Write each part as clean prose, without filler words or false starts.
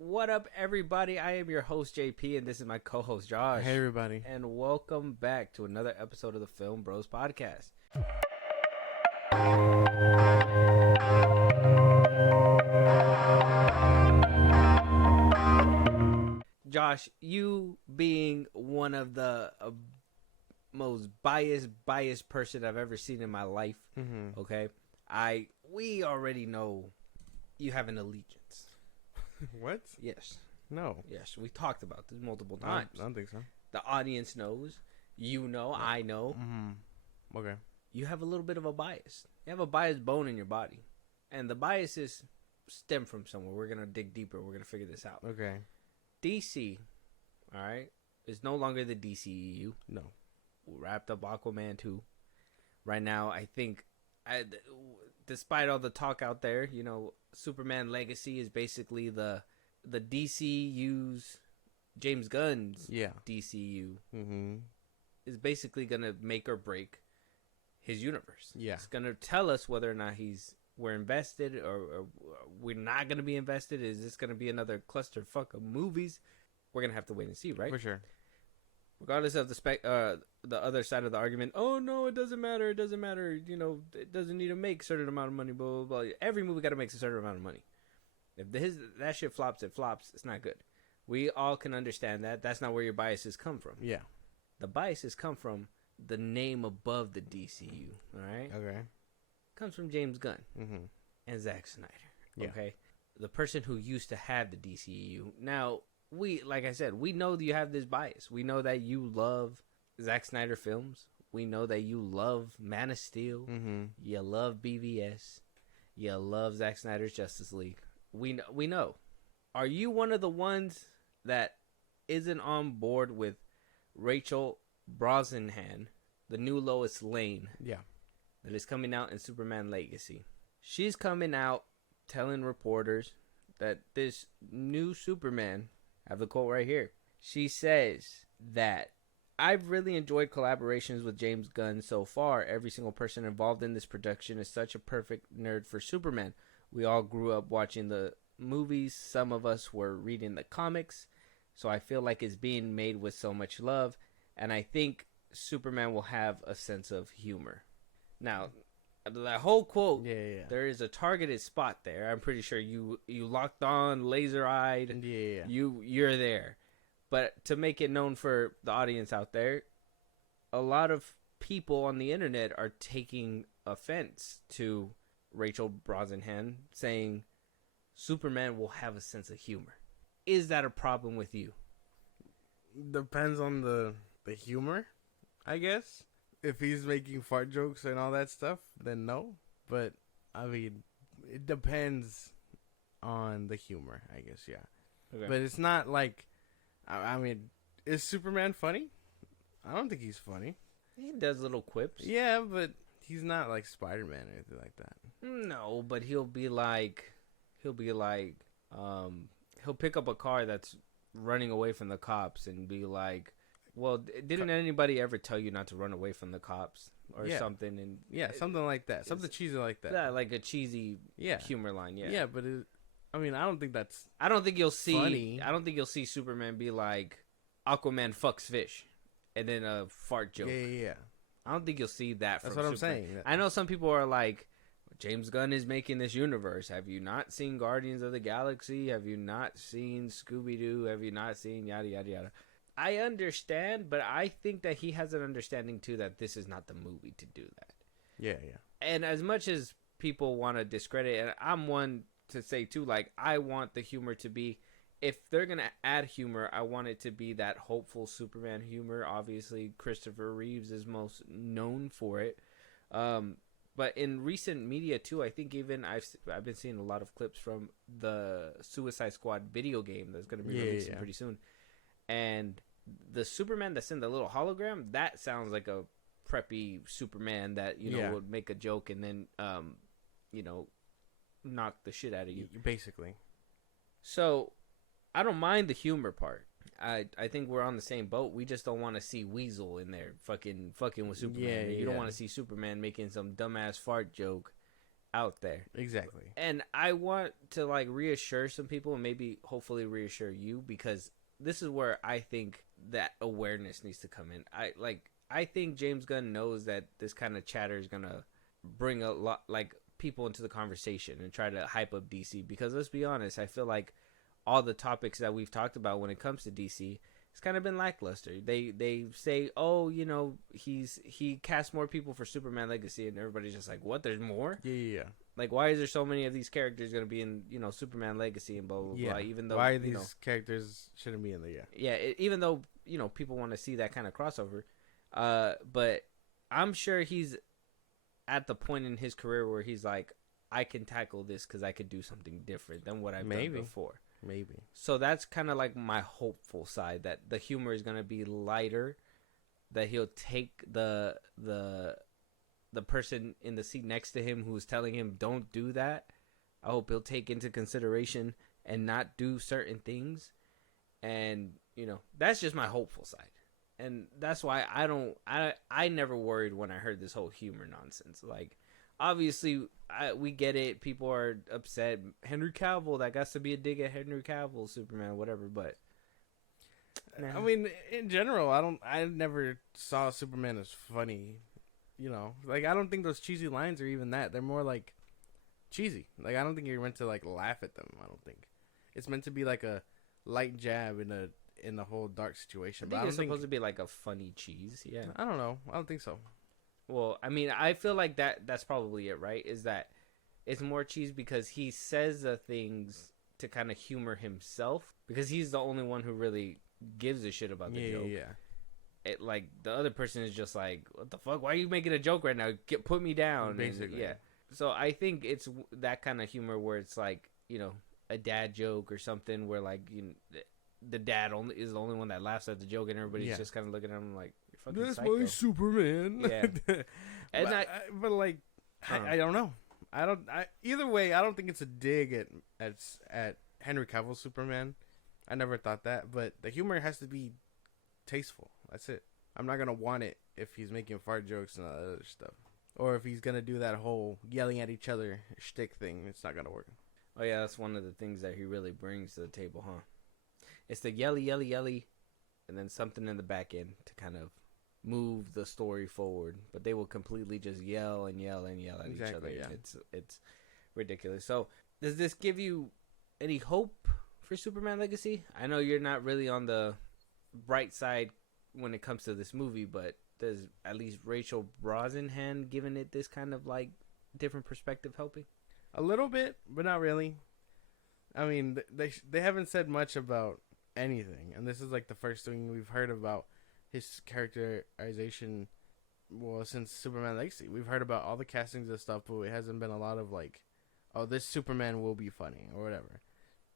What up, everybody? I am your host, JP, and this is my co-host, Josh. Hey, everybody. And welcome back to another episode of the FilmBros podcast. Josh, you being one of the most biased person I've ever seen in my life, okay? We already know you have an allegiance. What? Yes. No. Yes, we talked about this multiple times. I don't think so. The audience knows. You know, I know. Okay. You have a little bit of a bias. You have a biased bone in your body. And the biases stem from somewhere. We're going to dig deeper. We're going to figure this out. Okay. DC, all right, is no longer the DCEU. No. We wrapped up Aquaman 2. Right now, I think, despite all the talk out there, you know, Superman Legacy is basically the DCU's James Gunn's DCU is basically going to make or break his universe. Yeah. It's going to tell us whether or not we're invested or we're not going to be invested. Is this going to be another clusterfuck of movies? We're going to have to wait and see, right? For sure. Regardless of the other side of the argument, oh no, it doesn't matter. It doesn't matter. You know, it doesn't need to make a certain amount of money. Blah blah blah. Every movie got to make a certain amount of money. If that shit flops, it flops. It's not good. We all can understand that. That's not where your biases come from. Yeah. The biases come from the name above the DCU. All right. Okay. Comes from James Gunn and Zack Snyder. Yeah. Okay. The person who used to have the DCU. Now, like I said, we know that you have this bias. We know that you love Zack Snyder films. We know that you love Man of Steel. You love BVS. You love Zack Snyder's Justice League. We know. Are you one of the ones that isn't on board with Rachel Brosnahan, the new Lois Lane? Yeah. That is coming out in Superman Legacy. She's coming out telling reporters that this new Superman, I have the quote right here. She says that I've really enjoyed collaborations with James Gunn so far. Every single person involved in this production is such a perfect nerd for Superman. We all grew up watching the movies. Some of us were reading the comics. So I feel like it's being made with so much love. And I think Superman will have a sense of humor. Now, that whole quote, there is a targeted spot there. I'm pretty sure you locked on, laser-eyed. Yeah. You're there. But to make it known for the audience out there, a lot of people on the internet are taking offense to Rachel Brosnahan saying Superman will have a sense of humor. Is that a problem with you? Depends on the humor, I guess. If he's making fart jokes and all that stuff, then no. But, I mean, it depends on the humor, I guess, yeah. Okay. But it's not like, I mean, is Superman funny? I don't think he's funny. He does little quips. Yeah, but he's not like Spider-Man or anything like that. No, but he'll pick up a car that's running away from the cops and be like, well, didn't anybody ever tell you not to run away from the cops or something? And something like that. Something cheesy like that. Yeah, like a cheesy humor line. Yeah. Yeah, but I don't think that's I don't think you'll see funny. I don't think you'll see Superman be like Aquaman fucks fish and then a fart joke. Yeah. I don't think you'll see that from That's what Superman. I'm saying. I know some people are like, James Gunn is making this universe. Have you not seen Guardians of the Galaxy? Have you not seen Scooby-Doo? Have you not seen yada yada yada? I understand, but I think that he has an understanding, too, that this is not the movie to do that. Yeah. And as much as people want to discredit, and I'm one to say, too, like, I want the humor to be, if they're going to add humor, I want it to be that hopeful Superman humor. Obviously, Christopher Reeves is most known for it. But in recent media, too, I think even I've been seeing a lot of clips from the Suicide Squad video game that's going to be releasing pretty soon. And the Superman that's in the little hologram, that sounds like a preppy Superman that, would make a joke and then, knock the shit out of you. Basically. So, I don't mind the humor part. I think we're on the same boat. We just don't want to see Weasel in there fucking with Superman. You don't want to see Superman making some dumbass fart joke out there. Exactly. And I want to like reassure some people and maybe hopefully reassure you, because this is where I think that awareness needs to come in. I think James Gunn knows that this kind of chatter is going to bring a lot like people into the conversation and try to hype up DC, because let's be honest, I feel like all the topics that we've talked about when it comes to DC, it's kind of been lackluster. They say, oh, you know, he cast more people for Superman Legacy, and everybody's just like, what? There's more? Yeah. Like, why is there so many of these characters going to be in, you know, Superman Legacy and blah blah blah? Even though why these characters shouldn't be in there? Even though, you know, people want to see that kind of crossover, but I'm sure he's at the point in his career where he's like, I can tackle this because I could do something different than what I've done before. Maybe. So that's kind of like my hopeful side, that the humor is going to be lighter, that he'll take the person in the seat next to him who's telling him don't do that. I hope he'll take into consideration and not do certain things. And, you know, that's just my hopeful side. And that's why I never worried when I heard this whole humor nonsense. Like, obviously, we get it. People are upset. Henry Cavill, that got to be a dig at Henry Cavill, Superman, whatever. But I mean, in general, I never saw Superman as funny. You know, like, I don't think those cheesy lines are even that. They're more like cheesy. Like, I don't think you're meant to like laugh at them. I don't think it's meant to be like a light jab in the whole dark situation. I think it's supposed to be like a funny cheese. Yeah, I don't know. I don't think so. Well, I mean, I feel like that's probably it, right? Is that it's more cheese because he says the things to kind of humor himself, because he's the only one who really gives a shit about the joke. Yeah. It, like, the other person is just like, what the fuck? Why are you making a joke right now? Put me down. Basically. And, yeah. So I think it's that kind of humor where it's like, you know, a dad joke or something where, like, you know, the dad is the only one that laughs at the joke, and everybody's just kind of looking at him like, you're fucking that's psycho. my Superman. Yeah. And but like, I don't know. Either way, I don't think it's a dig at Henry Cavill's Superman. I never thought that, but the humor has to be tasteful. That's it. I'm not gonna want it if he's making fart jokes and all that other stuff, or if he's gonna do that whole yelling at each other shtick thing. It's not gonna work. Oh yeah, that's one of the things that he really brings to the table, huh? It's the yelly, and then something in the back end to kind of move the story forward. But they will completely just yell at each other. Yeah. It's ridiculous. So, does this give you any hope for Superman Legacy? I know you're not really on the bright side when it comes to this movie, but does at least Rachel Brosnahan giving it this kind of like different perspective helping? A little bit, but not really. I mean, they haven't said much about anything, and this is like the first thing we've heard about his characterization. Well, since Superman Legacy, we've heard about all the castings and stuff, but it hasn't been a lot of like, oh, this Superman will be funny or whatever.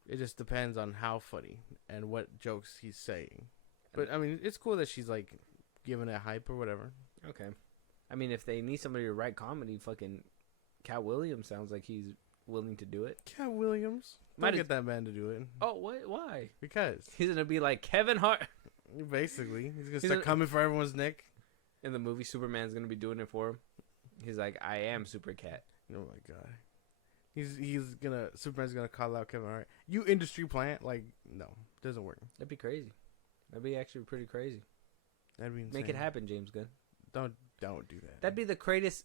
It just depends on how funny and what jokes he's saying. But I mean, it's cool that she's like giving it hype or whatever. Okay. I mean, if they need somebody to write comedy, fucking Cat Williams sounds like he's willing to do it. Cat Williams? Might get that man to do it. Oh, what? Why? Because he's gonna be like Kevin Hart. Basically, he's gonna start coming for everyone's neck. In the movie, Superman's gonna be doing it for him. He's like, I am Super Cat. Oh my god. Superman's gonna call out Kevin Hart. You industry plant? Like, no, doesn't work. That'd be crazy. That'd be actually pretty crazy. That'd be insane. Make it happen, James Gunn. Don't do that. That'd be the craziest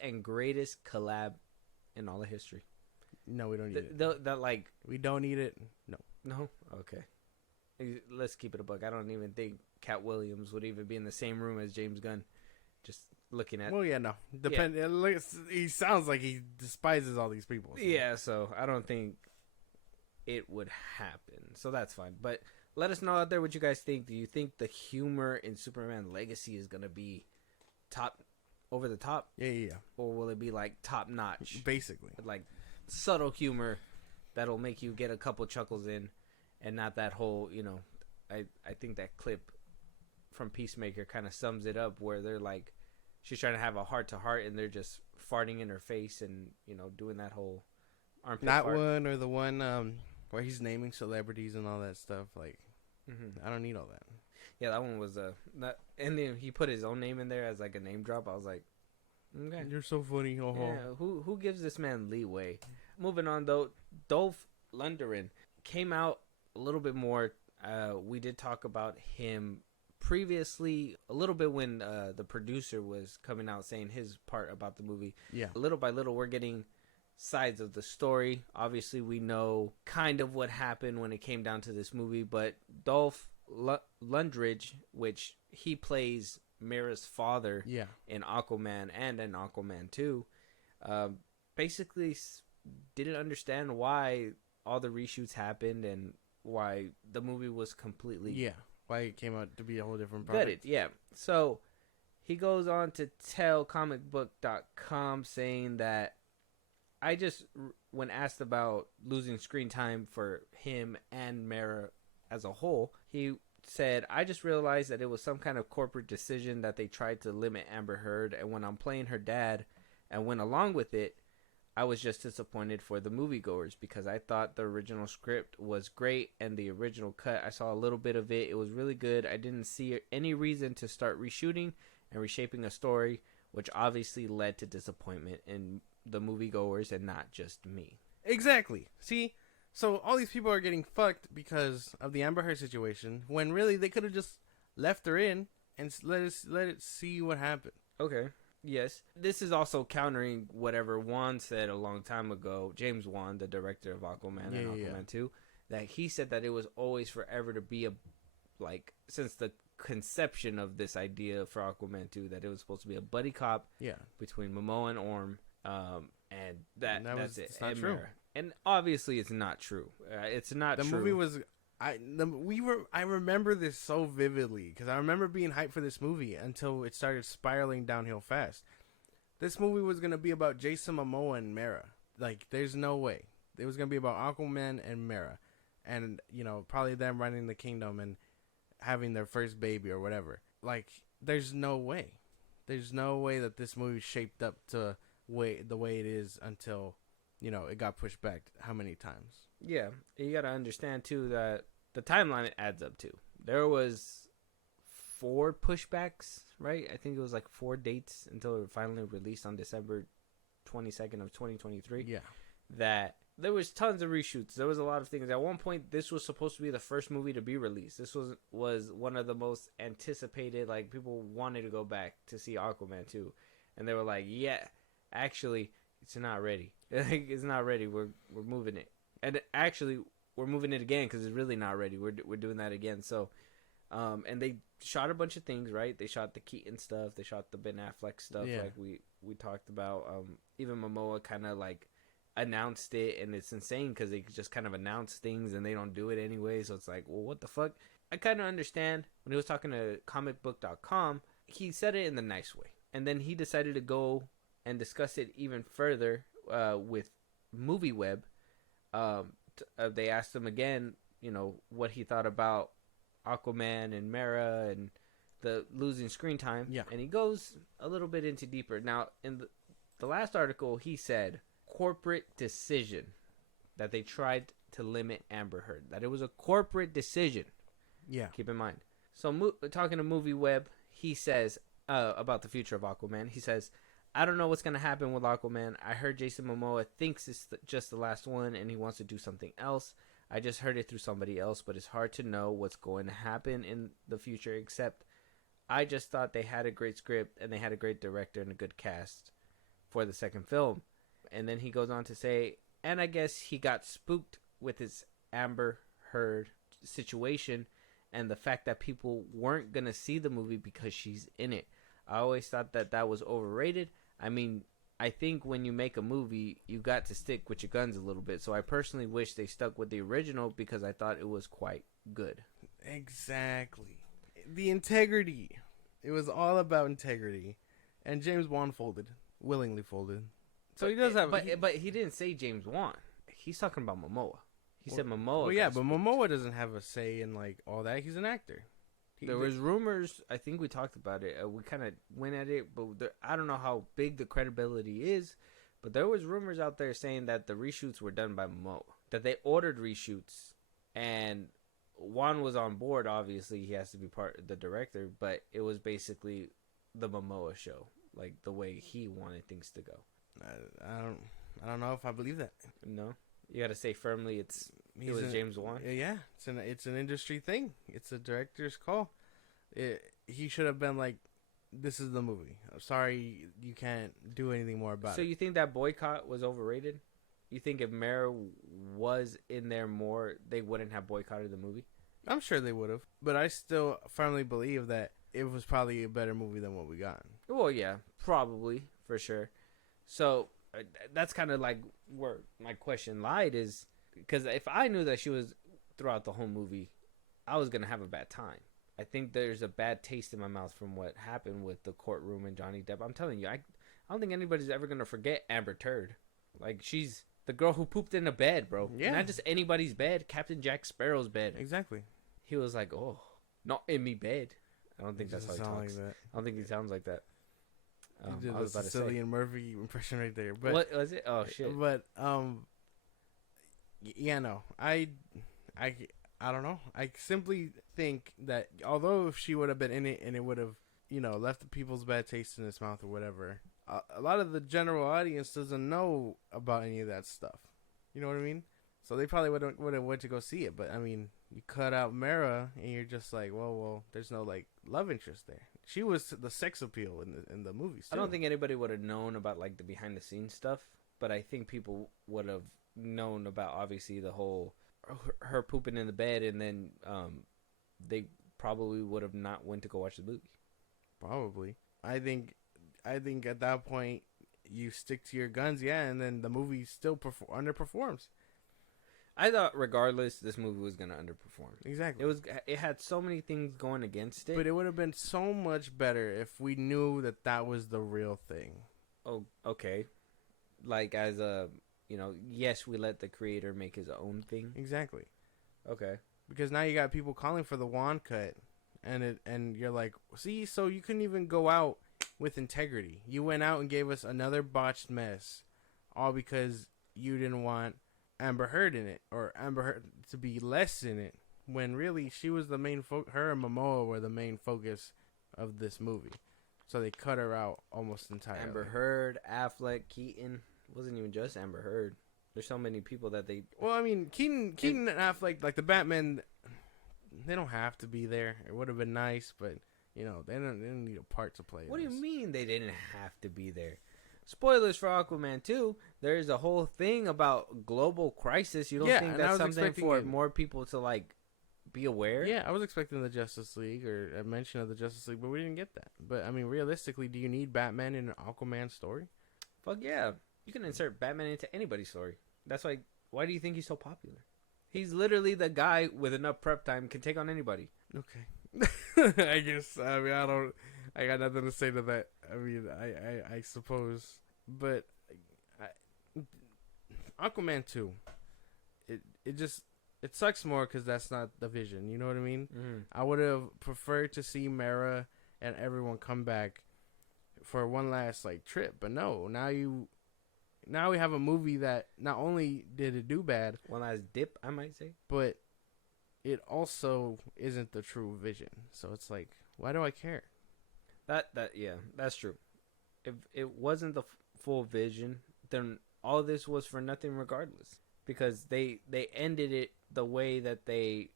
and greatest collab in all of history. No, we don't need it. We don't need it. No. Okay. Let's keep it a buck. I don't even think Cat Williams would even be in the same room as James Gunn. Just looking at. Well, yeah, no. He sounds like he despises all these people. So. Yeah, so I don't think it would happen. So that's fine. But let us know out there what you guys think. Do you think the humor in Superman Legacy is gonna be over the top? Yeah. Or will it be like top notch? Basically, like subtle humor that'll make you get a couple chuckles in, and not that whole, you know. I think that clip from Peacemaker kind of sums it up, where they're like, she's trying to have a heart to heart, and they're just farting in her face, and you know, doing that whole armpit. That fart. one or the one where he's naming celebrities and all that stuff. Like, I don't need all that. Yeah, that one was and then he put his own name in there as like a name drop. I was like, Okay. You're so funny. Yeah, who gives this man leeway? Moving on though, Dolph Lundgren came out a little bit more. We did talk about him previously a little bit when the producer was coming out saying his part about the movie. Yeah. Little by little, we're getting sides of the story. Obviously, we know kind of what happened when it came down to this movie, but Dolph Lundgren, which he plays Mera's father in Aquaman and in Aquaman 2, basically didn't understand why all the reshoots happened and why the movie was completely why it came out to be a whole different product. Gutted. So he goes on to tell comicbook.com saying that when asked about losing screen time for him and Mera as a whole, he said, I just realized that it was some kind of corporate decision that they tried to limit Amber Heard, and when I'm playing her dad and went along with it, I was just disappointed for the moviegoers because I thought the original script was great and the original cut, I saw a little bit of it. It was really good. I didn't see any reason to start reshooting and reshaping a story, which obviously led to disappointment in the moviegoers and not just me. Exactly. See? So all these people are getting fucked because of the Amber Heard situation, when really they could have just left her in and let it see what happened. Okay. Yes. This is also countering whatever Wan said a long time ago, James Wan, the director of Aquaman and Aquaman 2, that he said that it was always forever to be since the conception of this idea for Aquaman 2, that it was supposed to be a buddy cop between Momoa and Orm, and that's it. It's not true. And obviously, it's not true. It's not true. The movie was. I remember this so vividly because I remember being hyped for this movie until it started spiraling downhill fast. This movie was gonna be about Jason Momoa and Mera. Like, there's no way it was gonna be about Aquaman and Mera, and probably them running the kingdom and having their first baby or whatever. Like, there's no way. There's no way that this movie shaped up to the way it is until. It got pushed back how many times? Yeah, you got to understand, too, that the timeline it adds up to. There was 4 pushbacks, right? I think it was 4 dates until it finally released on December 22nd of 2023. Yeah. That there was tons of reshoots. There was a lot of things. At one point, this was supposed to be the first movie to be released. This was one of the most anticipated, people wanted to go back to see Aquaman 2. And they were like, yeah, actually, it's not ready. It's not ready. We're moving it, and actually we're moving it again because it's really not ready. We're doing that again. So, and they shot a bunch of things, right? They shot the Keaton stuff. They shot the Ben Affleck stuff, like we talked about. Even Momoa kind of announced it, and it's insane because they just kind of announce things and they don't do it anyway. So it's like, well, what the fuck? I kind of understand when he was talking to comicbook.com. He said it in the nice way, and then he decided to go and discuss it even further with MovieWeb. They asked him again, what he thought about Aquaman and Mera and the losing screen time. Yeah. And he goes a little bit into deeper. Now, in the last article, he said corporate decision that they tried to limit Amber Heard. That it was a corporate decision. Yeah. Keep in mind. So talking to MovieWeb, he says about the future of Aquaman, he says, I don't know what's going to happen with Aquaman. I heard Jason Momoa thinks it's just the last one and he wants to do something else. I just heard it through somebody else, but it's hard to know what's going to happen in the future, except I just thought they had a great script and they had a great director and a good cast for the second film. And then he goes on to say, and I guess he got spooked with his Amber Heard situation and the fact that people weren't going to see the movie because she's in it. I always thought that was overrated. I mean, I think when you make a movie, you got to stick with your guns a little bit. So I personally wish they stuck with the original because I thought it was quite good. Exactly. The integrity. It was all about integrity. And James Wan willingly folded. So he does have... But he didn't say James Wan. He's talking about Momoa. He said Momoa. Well, yeah, but Momoa doesn't have a say in all that. He's an actor. There was rumors, I think we talked about it, we kind of went at it, but I don't know how big the credibility is, but there was rumors out there saying that the reshoots were done by Momoa, that they ordered reshoots, and Juan was on board, obviously, he has to be part of the director, but it was basically the Momoa show. like the way he wanted things to go. I don't know if I believe that. No, you got to say firmly it was James Wan. Yeah, it's an industry thing. It's a director's call. He should have been like, this is the movie. I'm sorry, you can't do anything more about it. So you think that boycott was overrated? You think if Mara was in there more, they wouldn't have boycotted the movie? I'm sure they would have, but I still firmly believe that it was probably a better movie than what we got. Well, yeah, probably, for sure. So that's kind of like where my question lied, is because if I knew that she was throughout the whole movie, I was going to have a bad time. I think there's a bad taste in my mouth from what happened with the courtroom and Johnny Depp. I'm telling you, I don't think anybody's ever going to forget Amber Turd. Like, she's the girl who pooped in a bed, bro. Yeah. Not just anybody's bed, Captain Jack Sparrow's bed. Exactly. He was like, oh, not in me bed. I don't think that's how he talks. Like that. I don't think he sounds like that. You did I was the about to say. Cillian Murphy impression right there. But, What was it? Oh, shit. But, yeah, no. I don't know. I simply think that although if she would have been in it and it would have, left the people's bad taste in his mouth or whatever, a lot of the general audience doesn't know about any of that stuff. You know what I mean? So they probably would have went to go see it. But, I mean, you cut out Mara and you're just like, well, there's no, like, love interest there. She was the sex appeal in the movies, too. I don't think anybody would have known about, like, the behind-the-scenes stuff. But I think people would have known about, obviously, the whole her pooping in the bed, and then they probably would have not went to go watch the movie. Probably. I think at that point you stick to your guns, yeah, and then the movie still underperforms. I thought regardless this movie was gonna underperform. Exactly. It had so many things going against it. But it would have been so much better if we knew that was the real thing. Oh, okay. Like as a yes, we let the creator make his own thing. Exactly. Okay. Because now you got people calling for the wand cut, and you're like, see, so you couldn't even go out with integrity. You went out and gave us another botched mess, all because you didn't want Amber Heard in it, or Amber Heard to be less in it, when really she was the main her and Momoa were the main focus of this movie. So they cut her out almost entirely. Amber Heard, Affleck, Keaton. It wasn't even just Amber Heard. There's so many people that they... Well, I mean, Keaton and Affleck, like the Batman, they don't have to be there. It would have been nice, but, they don't need a part to play. What do you mean they didn't have to be there? Spoilers for Aquaman 2. There's a whole thing about global crisis. You don't think that's something for more people to, like, be aware? Yeah, I was expecting the Justice League or a mention of the Justice League, but we didn't get that. But, I mean, realistically, do you need Batman in an Aquaman story? Fuck yeah. You can insert Batman into anybody's story. That's why do you think he's so popular? He's literally the guy with enough prep time can take on anybody. Okay. I guess, I mean, I got nothing to say to that. I mean, I suppose. But Aquaman 2, it sucks more because that's not the vision. You know what I mean? Mm. I would have preferred to see Mara and everyone come back for one last, like, trip. But no, now we have a movie that not only did it do bad, one last dip, I might say, but it also isn't the true vision. So it's like, why do I care? Yeah, that's true. If it wasn't the full vision, then all this was for nothing regardless. Because they ended it the way that they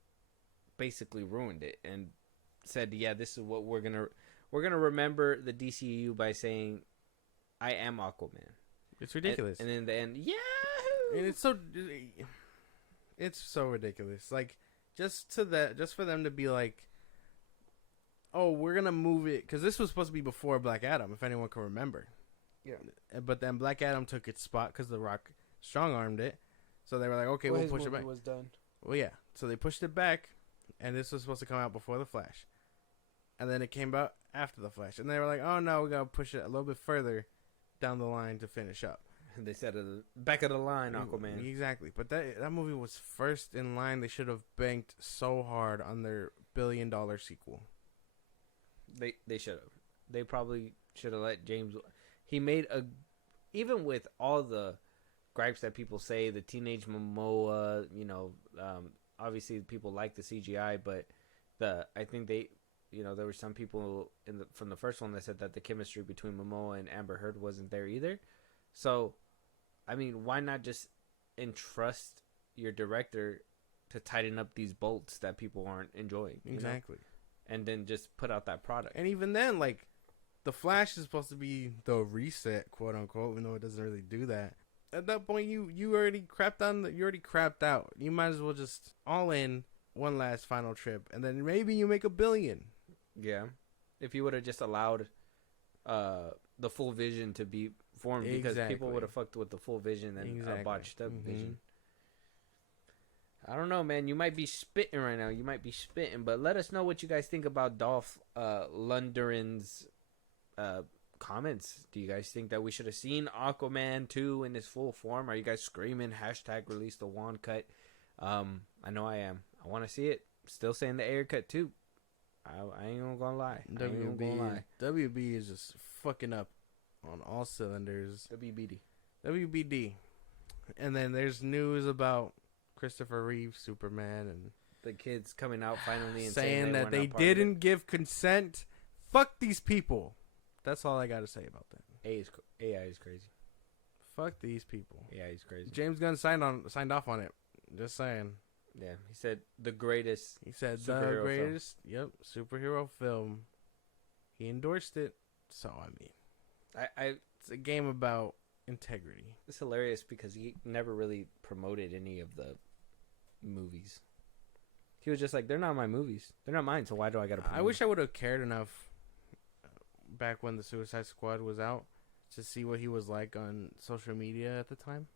basically ruined it and said, yeah, this is what we're gonna remember the DCU by saying, I am Aquaman. It's ridiculous. And in the end, yeah, and it's so ridiculous. Like, just for them to be like, oh, we're gonna move it, because this was supposed to be before Black Adam, if anyone can remember. Yeah. But then Black Adam took its spot because The Rock strong-armed it. So they were like, okay, we'll push it back. Was done. Well, yeah. So they pushed it back, and this was supposed to come out before The Flash. And then it came out after The Flash. And they were like, oh, no, we got to push it a little bit further down the line to finish up. And they said back of the line, Aquaman. Exactly. But that movie was first in line. They should have banked so hard on their billion-dollar sequel. They should have. They probably should have let James... He made even with all the gripes that people say, the teenage Momoa, obviously people like the CGI, but I think there were some people from the first one that said that the chemistry between Momoa and Amber Heard wasn't there either. So, I mean, why not just entrust your director to tighten up these bolts that people aren't enjoying? Exactly. And then just put out that product. And even then, like, the Flash is supposed to be the reset, quote unquote, even though it doesn't really do that. At that point, you already crapped out. You might as well just all in one last final trip, and then maybe you make $1 billion. Yeah, if you would have just allowed the full vision to be formed, because people would have fucked with the full vision and botched up vision. I don't know, man. You might be spitting right now. You might be spitting, but let us know what you guys think about Dolph Lundgren's comments. Do you guys think that we should have seen Aquaman 2 in his full form? Are you guys screaming #release the wand cut? I know I am. I want to see it. Still saying the air cut too. I ain't gonna lie. WB is just fucking up on all cylinders. WBD. And then there's news about Christopher Reeve Superman and the kids coming out finally and saying that they didn't give consent. Fuck these people. That's all I gotta say about that. AI is crazy. Fuck these people. Yeah, he's crazy. James Gunn signed off on it. Just saying. Yeah, he said the greatest. He said the greatest. Film. Yep, superhero film. He endorsed it. So I mean, it's a game about integrity. It's hilarious because he never really promoted any of the movies. He was just like, "They're not my movies. They're not mine. So why do I gotta?" I wish I would have cared enough back when the Suicide Squad was out to see what he was like on social media at the time,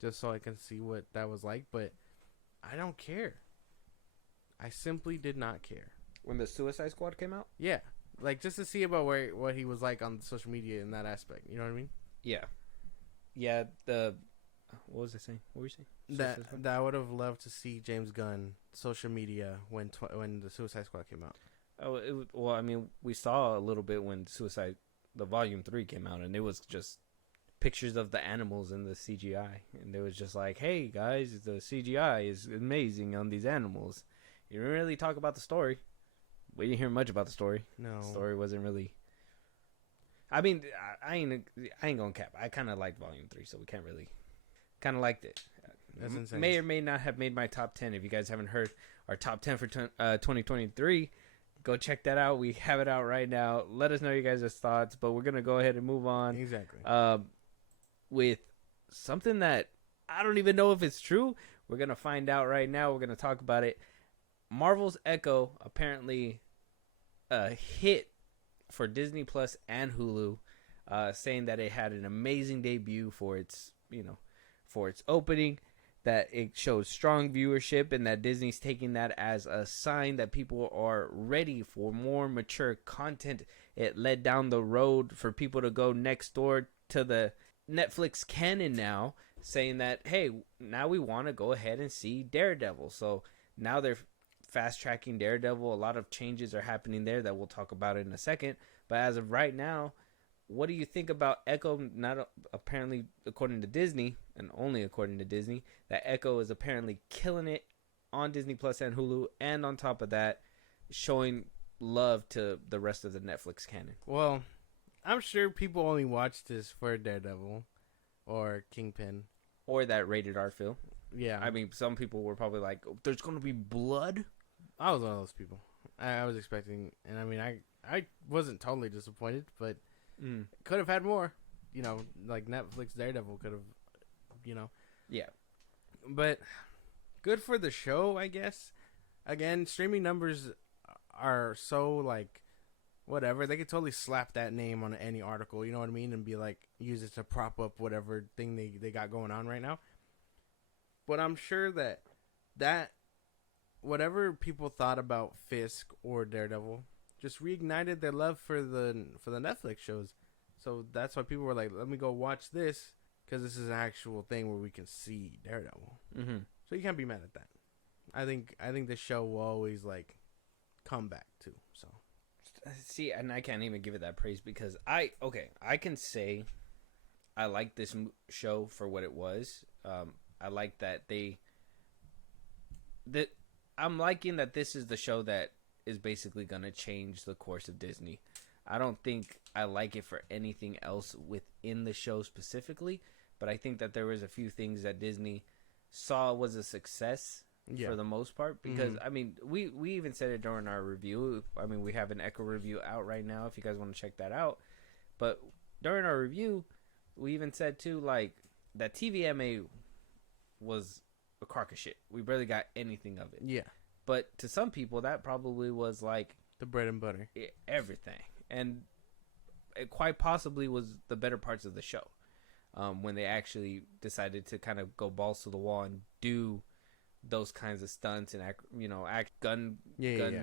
just so I can see what that was like. But I don't care. I simply did not care when the Suicide Squad came out. Yeah, like just to see about what he was like on social media in that aspect. You know what I mean? Yeah. What was I saying? What were you saying? That I would have loved to see James Gunn social media when the Suicide Squad came out. Well, I mean, we saw a little bit when the Volume 3 came out, and it was just pictures of the animals and the CGI, and it was just like, "Hey guys, the CGI is amazing on these animals." You didn't really talk about the story. We didn't hear much about the story. No, the story wasn't really. I mean, I ain't gonna cap. I kind of liked Volume 3, so we can't really. Kind of liked it. That's insane. May or may not have made my top 10. If you guys haven't heard our top 10 for 2023, go check that out. We have it out right now. Let us know you guys' thoughts, but we're gonna go ahead and move on. Exactly. With something that I don't even know if it's true. We're gonna find out right now. We're gonna talk about it. Marvel's Echo apparently a hit for Disney Plus and Hulu, saying that it had an amazing debut for its opening, that it showed strong viewership, and that Disney's taking that as a sign that people are ready for more mature content. It led down the road for people to go next door to the Netflix canon now, saying that, hey, now we want to go ahead and see Daredevil. So now they're fast tracking Daredevil. A lot of changes are happening there that we'll talk about in a second. But as of right now, what do you think about Echo? Not apparently, according to Disney, and only according to Disney, that Echo is apparently killing it on Disney Plus and Hulu, and on top of that, showing love to the rest of the Netflix canon. Well, I'm sure people only watch this for Daredevil or Kingpin or that rated R film. Yeah, I mean, some people were probably like, "There's going to be blood." I was one of those people. I was expecting, and I mean, I wasn't totally disappointed, but could have had more. You know, like Netflix Daredevil could have, Yeah. But good for the show, I guess. Again, streaming numbers are so, like, whatever. They could totally slap that name on any article, you know what I mean? And be like, use it to prop up whatever thing they got going on right now. But I'm sure that whatever people thought about Fisk or Daredevil just reignited their love for the Netflix shows. So that's why people were like, let me go watch this, because this is an actual thing where we can see Daredevil. Mm-hmm. So you can't be mad at that. I think the show will always, like, come back too. So see, and I can't even give it that praise because I can say I like this show for what it was. I like that I'm liking that this is the show that is basically going to change the course of Disney. I don't think I like it for anything else within the show specifically, but I think that there was a few things that Disney saw was a success for the most part. Because, I mean, we even said it during our review. I mean, we have an Echo review out right now if you guys want to check that out. But during our review, we even said, too, like, that TVMA was a crock of shit. We barely got anything of it. Yeah. But to some people, that probably was, like... the bread and butter. Everything. And it quite possibly was the better parts of the show. When they actually decided to kind of go balls to the wall and do those kinds of stunts and act gun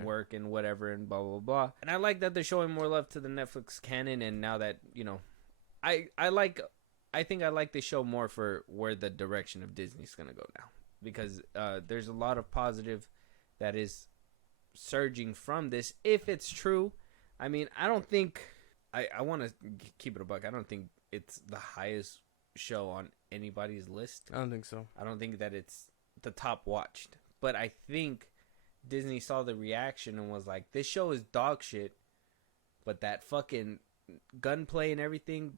work and whatever and blah blah blah. And I like that they're showing more love to the Netflix canon. And now that I think I like the show more for where the direction of Disney's gonna go now, because there's a lot of positive that is surging from this if it's true. I mean, I don't think I want to keep it a buck. I don't think it's the highest show on anybody's list. I don't think so. I don't think that it's the top watched. But I think Disney saw the reaction and was like, this show is dog shit, but that fucking gunplay and everything,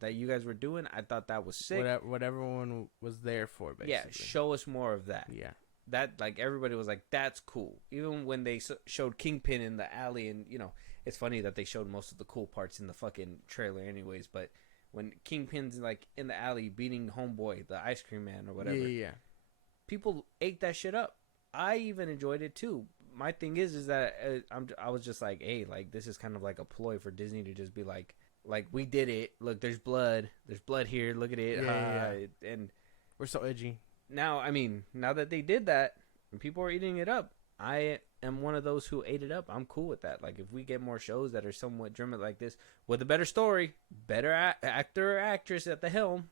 that you guys were doing, I thought that was sick. What everyone was there for, basically. Yeah, show us more of that. Yeah. That, like, everybody was like, that's cool. Even when they showed Kingpin in the alley, and, it's funny that they showed most of the cool parts in the fucking trailer anyways, but when Kingpin's, like, in the alley beating Homeboy, the ice cream man or whatever, people ate that shit up. I even enjoyed it, too. My thing is that I was just like, hey, like, this is kind of like a ploy for Disney to just be like, we did it. Look, there's blood. There's blood here. Look at it. And we're so edgy. Now, I mean, now that they did that and people are eating it up, I am one of those who ate it up. I'm cool with that. Like, if we get more shows that are somewhat dramatic like this with a better story, better actor or actress at the helm,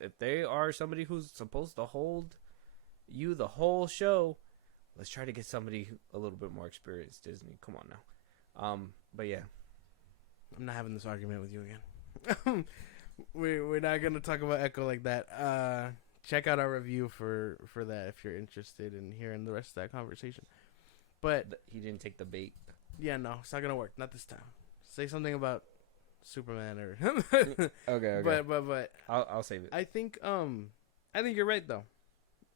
if they are somebody who's supposed to hold you the whole show, let's try to get somebody a little bit more experienced. Disney, come on now. But yeah, I'm not having this argument with you again. We're not gonna talk about Echo like that. Check out our review for that if you're interested in hearing the rest of that conversation. But he didn't take the bait. Yeah, no, it's not gonna work. Not this time. Say something about Superman or okay. But I'll save it. I think you're right though.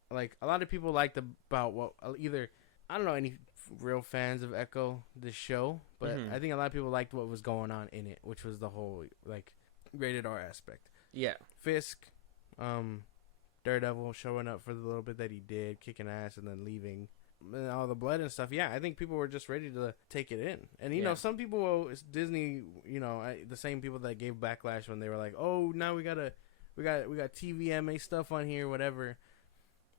Like, a lot of people liked about what either, I don't know any real fans of Echo the show, but I think a lot of people liked what was going on in it, which was the whole like rated R aspect. Yeah, Fisk, Daredevil showing up for the little bit that he did, kicking ass and then leaving, and all the blood and stuff. Yeah, I think people were just ready to take it in. And you know, some people, Disney, the same people that gave backlash when they were like, "Oh, now we got TVMA stuff on here, whatever."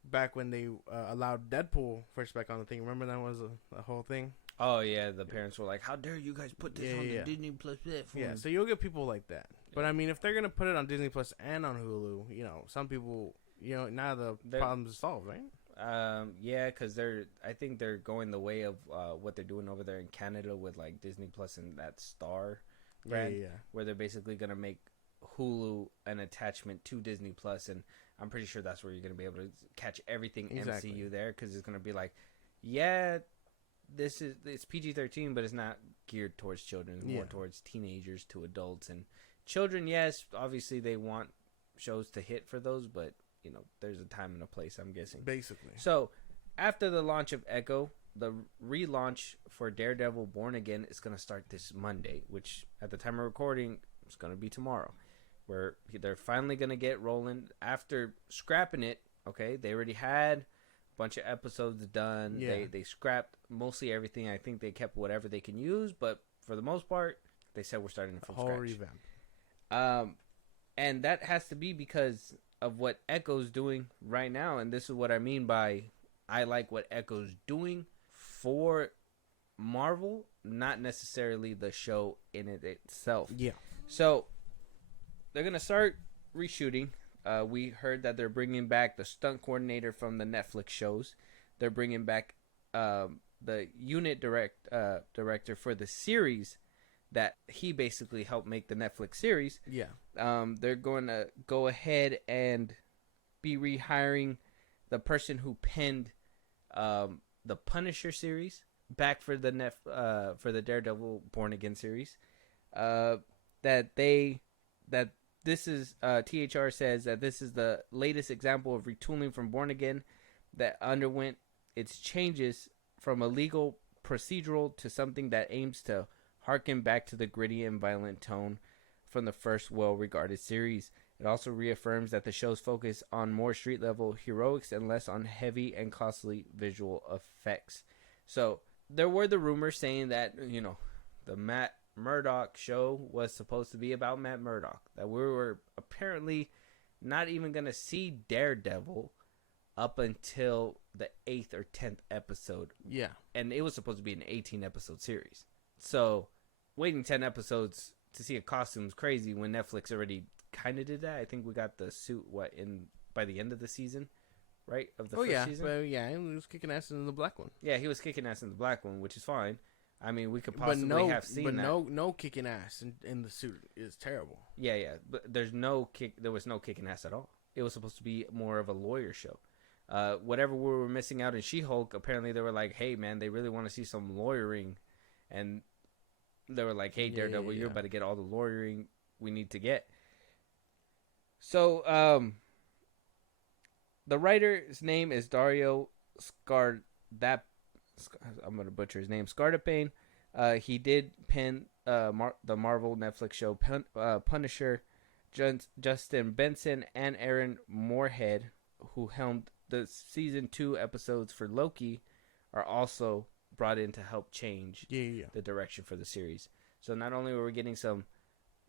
Back when they allowed Deadpool first back on the thing, remember that was a whole thing? Oh yeah, the parents were like, "How dare you guys put this on the Disney Plus platform?" Yeah, so you'll get people like that. But I mean, if they're gonna put it on Disney Plus and on Hulu, some people. Now the problem's solved, right? Yeah, because I think they're going the way of what they're doing over there in Canada with like Disney Plus and that Star brand, where they're basically gonna make Hulu an attachment to Disney Plus, and I'm pretty sure that's where you're gonna be able to catch everything MCU there, because it's gonna be like, it's PG-13, but it's not geared towards children, it's more towards teenagers to adults. And children, yes, obviously they want shows to hit for those, but there's a time and a place, I'm guessing. Basically. So, after the launch of Echo, the relaunch for Daredevil Born Again is going to start this Monday, which at the time of recording is going to be tomorrow, where they're finally going to get rolling after scrapping it. Okay, they already had a bunch of episodes done. Yeah. They scrapped mostly everything. I think they kept whatever they can use, but for the most part, they said we're starting from scratch. Revamp. And that has to be because of what Echo's doing right now, and this is what I mean by I like what Echo's doing for Marvel, not necessarily the show in it itself. Yeah. So they're gonna start reshooting. We heard that they're bringing back the stunt coordinator from the Netflix shows. They're bringing back the unit director for the series that he basically helped make the Netflix series. Yeah. They're going to go ahead and be rehiring the person who penned the Punisher series. back for the Daredevil Born Again series. That this is THR says that this is the latest example of retooling from Born Again that underwent its changes from a legal procedural to something that aims to harken back to the gritty and violent tone from the first well-regarded series. It also reaffirms that the show's focus on more street-level heroics and less on heavy and costly visual effects. So there were the rumors saying that, you know, the Matt Murdock show was supposed to be about Matt Murdock. That we were apparently not even going to see Daredevil up until the 8th or 10th episode. Yeah. And it was supposed to be an 18-episode series. So waiting 10 episodes to see a costume is crazy when Netflix already kind of did that. I think we got the suit by the end of the season, right? Of the first season. Well, yeah, he was kicking ass in the black one. Yeah, he was kicking ass in the black one, which is fine. I mean, we could possibly have seen that. But no kicking ass in the suit is terrible. Yeah, but there was no kicking ass at all. It was supposed to be more of a lawyer show. Whatever we were missing out in She-Hulk, apparently they were like, hey man, they really want to see some lawyering, and they were like, hey Daredevil, you're about to get all the lawyering we need to get. So the writer's name is Dario Scardap. I'm gonna butcher his name. Scardapane. He did pen the Marvel Netflix show Punisher. Justin Benson and Aaron Moorhead, who helmed the season 2 episodes for Loki, are also brought in to help change the direction for the series. So not only were we getting some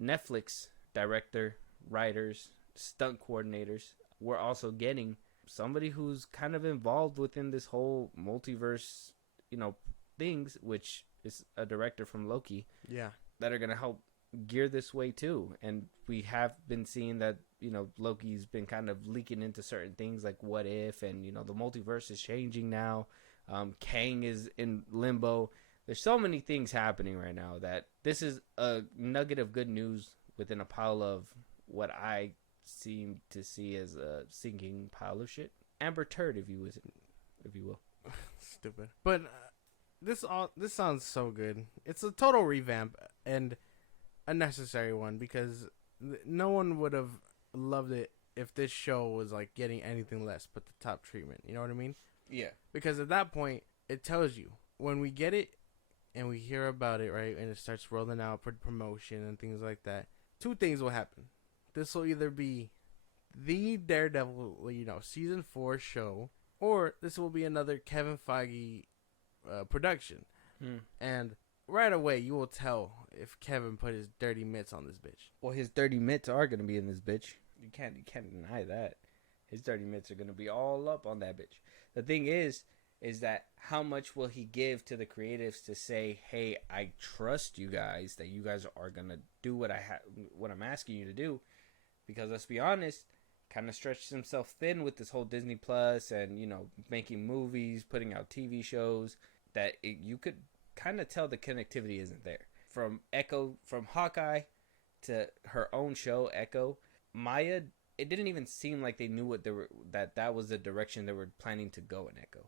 Netflix director, writers, stunt coordinators, we're also getting somebody who's kind of involved within this whole multiverse, things, which is a director from Loki. Yeah. That are going to help gear this way too. And we have been seeing that, Loki's been kind of leaking into certain things like What If, and, the multiverse is changing now. Kang is in limbo. There's so many things happening right now that this is a nugget of good news within a pile of what I seem to see as a sinking pile of shit. Amber Turd, if you will. Stupid. But this sounds so good. It's a total revamp and a necessary one, because no one would have loved it if this show was like getting anything less but the top treatment. You know what I mean? Yeah. Because at that point, it tells you when we get it and we hear about it, right, and it starts rolling out for promotion and things like that, two things will happen. This will either be the Daredevil, season 4 show, or this will be another Kevin Feige production. And right away, you will tell if Kevin put his dirty mitts on this bitch. Well, his dirty mitts are going to be in this bitch. You can't deny that. His dirty mitts are going to be all up on that bitch. The thing is that how much will he give to the creatives to say, hey, I trust you guys, that you guys are going to do what I'm asking you to do? Because let's be honest, kind of stretched himself thin with this whole Disney Plus and, making movies, putting out TV shows, that you could kind of tell the connectivity isn't there. From Hawkeye to her own show, Echo, Maya, it didn't even seem like they knew that was the direction they were planning to go in Echo.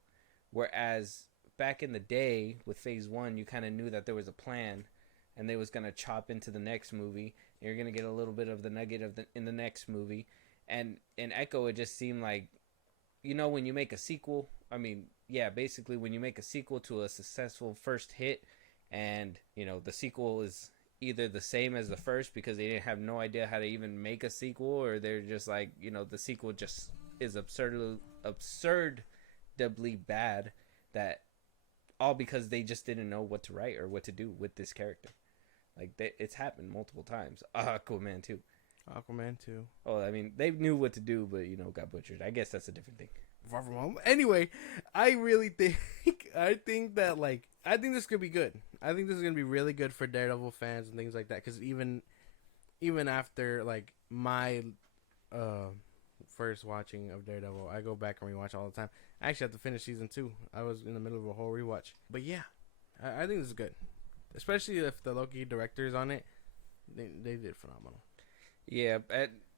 Whereas back in the day with Phase 1, you kind of knew that there was a plan and they was going to chop into the next movie. And you're going to get a little bit of the nugget in the next movie. And in Echo, it just seemed like, when you make a sequel, basically when you make a sequel to a successful first hit, and, the sequel is either the same as the first because they didn't have no idea how to even make a sequel, or they're just like, the sequel just is absurdly bad, that all because they just didn't know what to write or what to do with this character. Like, it's happened multiple times. Aquaman too. Oh, they knew what to do, but, got butchered. I guess that's a different thing. Far from home. Anyway, I really think, I think this could be good. I think this is going to be really good for Daredevil fans and things like that. Because even after, like, my first watching of Daredevil, I go back and rewatch all the time. I actually have to finish season 2. I was in the middle of a whole rewatch. But yeah, I think this is good. Especially if the Loki director's on it. They did phenomenal. Yeah,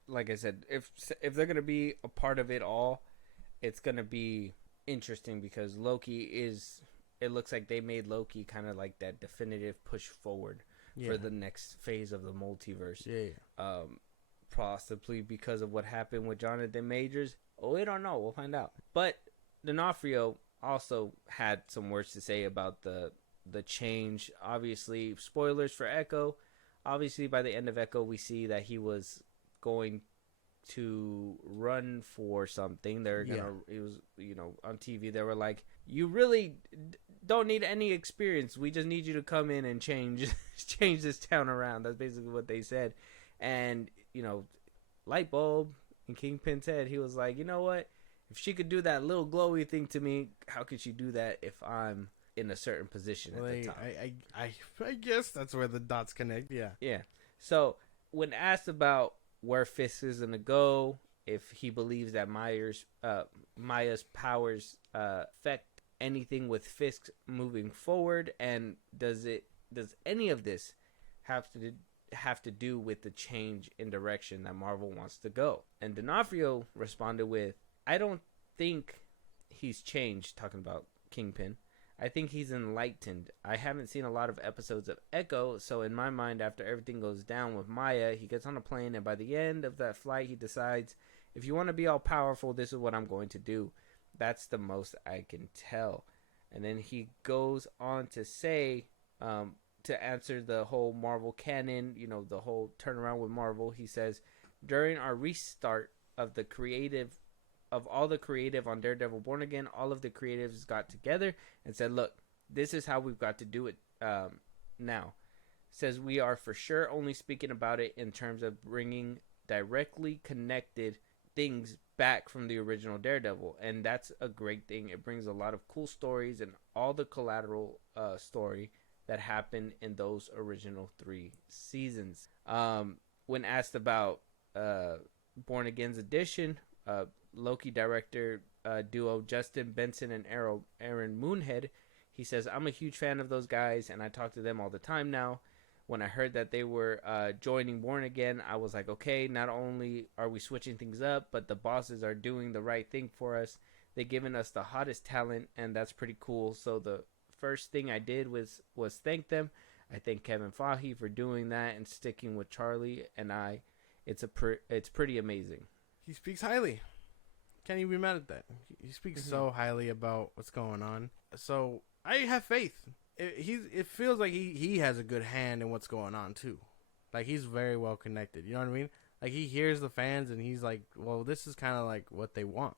like I said, if they're going to be a part of it all, it's going to be interesting because Loki is it looks like they made Loki kind of like that definitive push forward for the next phase of the multiverse. Possibly because of what happened with Jonathan Majors. We don't know. We'll find out. But D'Onofrio also had some words to say about the change. Obviously, spoilers for Echo. Obviously, by the end of Echo, we see that he was going to run for something. They're gonna. It was, on TV. They were like, "You really don't need any experience. We just need you to come in and change this town around." That's basically what they said. And light bulb in Kingpin's head. He was like, you know what? If she could do that little glowy thing to me, how could she do that if I'm in a certain position at the time? I guess that's where the dots connect. Yeah. Yeah. So when asked about where Fisk is gonna go, if he believes that Maya's powers affect anything with Fisk moving forward, and does any of this have to do with the change in direction that Marvel wants to go? And D'Onofrio responded with, I don't think he's changed, talking about Kingpin. I think he's enlightened. I haven't seen a lot of episodes of Echo, so in my mind, after everything goes down with Maya, he gets on a plane, and by the end of that flight, he decides, if you want to be all powerful, this is what I'm going to do. That's the most I can tell. And then he goes on to say, to answer the whole Marvel canon, the whole turnaround with Marvel, he says, during our restart of all the creative on Daredevil Born Again, all of the creatives got together and said, look, this is how we've got to do it now. Says we are for sure only speaking about it in terms of bringing directly connected things back from the original Daredevil, and that's a great thing. It brings a lot of cool stories and all the collateral story that happened in those original 3 seasons. When asked about Born Again's edition, Loki director duo Justin Benson and Aaron Moonhead, he says, I'm a huge fan of those guys, and I talk to them all the time now. When I heard that they were joining Born Again, I was like, okay, not only are we switching things up, but the bosses are doing the right thing for us. They've given us the hottest talent, and that's pretty cool. So the first thing I did was thank them. I thank Kevin Feige for doing that and sticking with Charlie and I. It's pretty amazing. He speaks highly. Can't even be mad at that. He speaks so highly about what's going on. So I have faith. It feels like he has a good hand in what's going on too. Like he's very well connected. You know what I mean? Like he hears the fans and he's like, well, this is kind of like what they want.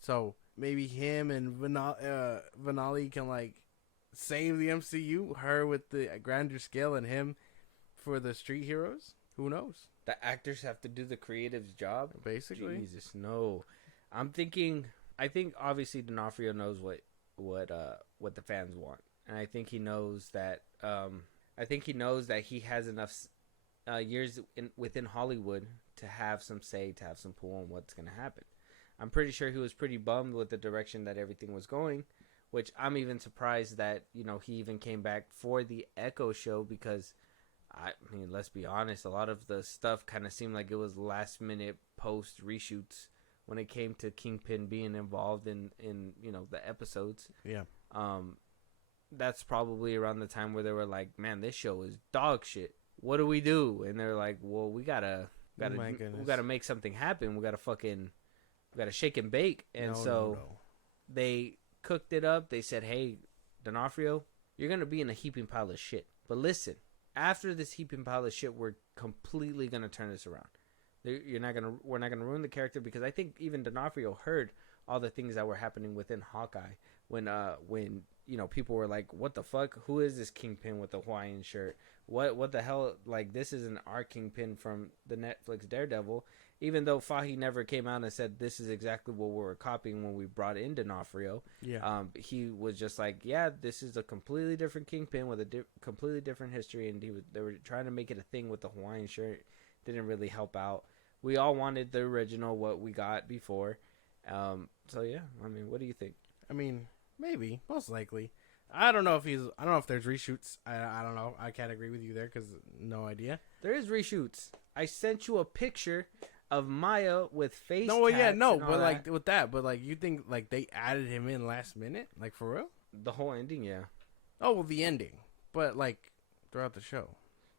So maybe him and Vanali can like save the MCU, her with the grander scale and him for the street heroes. Who knows? The actors have to do the creative's job. Basically. Jesus, no. I think obviously D'Onofrio knows what the fans want, and I think he knows that. He has enough years within Hollywood to have some say, to have some pull on what's going to happen. I'm pretty sure he was pretty bummed with the direction that everything was going, which I'm even surprised that he even came back for the Echo show, because I mean, let's be honest, a lot of the stuff kind of seemed like it was last minute post reshoots when it came to Kingpin being involved in the episodes. Yeah. That's probably around the time where they were like, man, this show is dog shit. What do we do? And they're like, well, we gotta make something happen. We gotta shake and bake. And they cooked it up. They said, hey, D'Onofrio, you're gonna be in a heaping pile of shit. But listen, after this heaping pile of shit, we're completely gonna turn this around. We're not gonna ruin the character, because I think even D'Onofrio heard all the things that were happening within Hawkeye when people were like, what the fuck? Who is this Kingpin with the Hawaiian shirt? What the hell? Like, this isn't our Kingpin from the Netflix Daredevil. Even though Feige never came out and said this is exactly what we were copying when we brought in D'Onofrio. Yeah. He was just like, yeah, this is a completely different Kingpin with a completely different history, and they were trying to make it a thing with the Hawaiian shirt. Didn't really help out. We all wanted the original, what we got before. So yeah, I mean, what do you think? I mean, maybe, most likely. I don't know if there's reshoots. I don't know. I can't agree with you there because no idea. There is reshoots. I sent you a picture of Maya with face. No, well, yeah, tats no, and all but like that. with that, but like you think like they added him in last minute, like for real? The whole ending, yeah. Oh, well, the ending, but like throughout the show,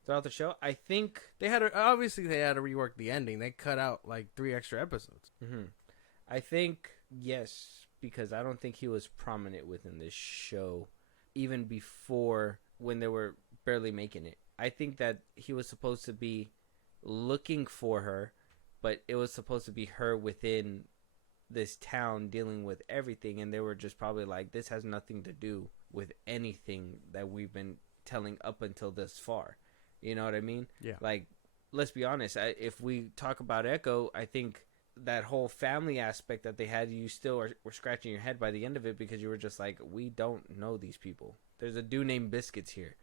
Throughout the show, I think. they had to, obviously they had to rework the ending. They cut out like 3 extra episodes. I think yes, because I don't think he was prominent within this show, even before when they were barely making it. I think that he was supposed to be looking for her, but it was supposed to be her within this town dealing with everything, and they were just probably like, this has nothing to do with anything that we've been telling up until this far. You know what I mean? Yeah. Like, let's be honest, if we talk about Echo, I think that whole family aspect that they had, you still were scratching your head by the end of it, because you were just like, we don't know these people. There's a dude named Biscuits here.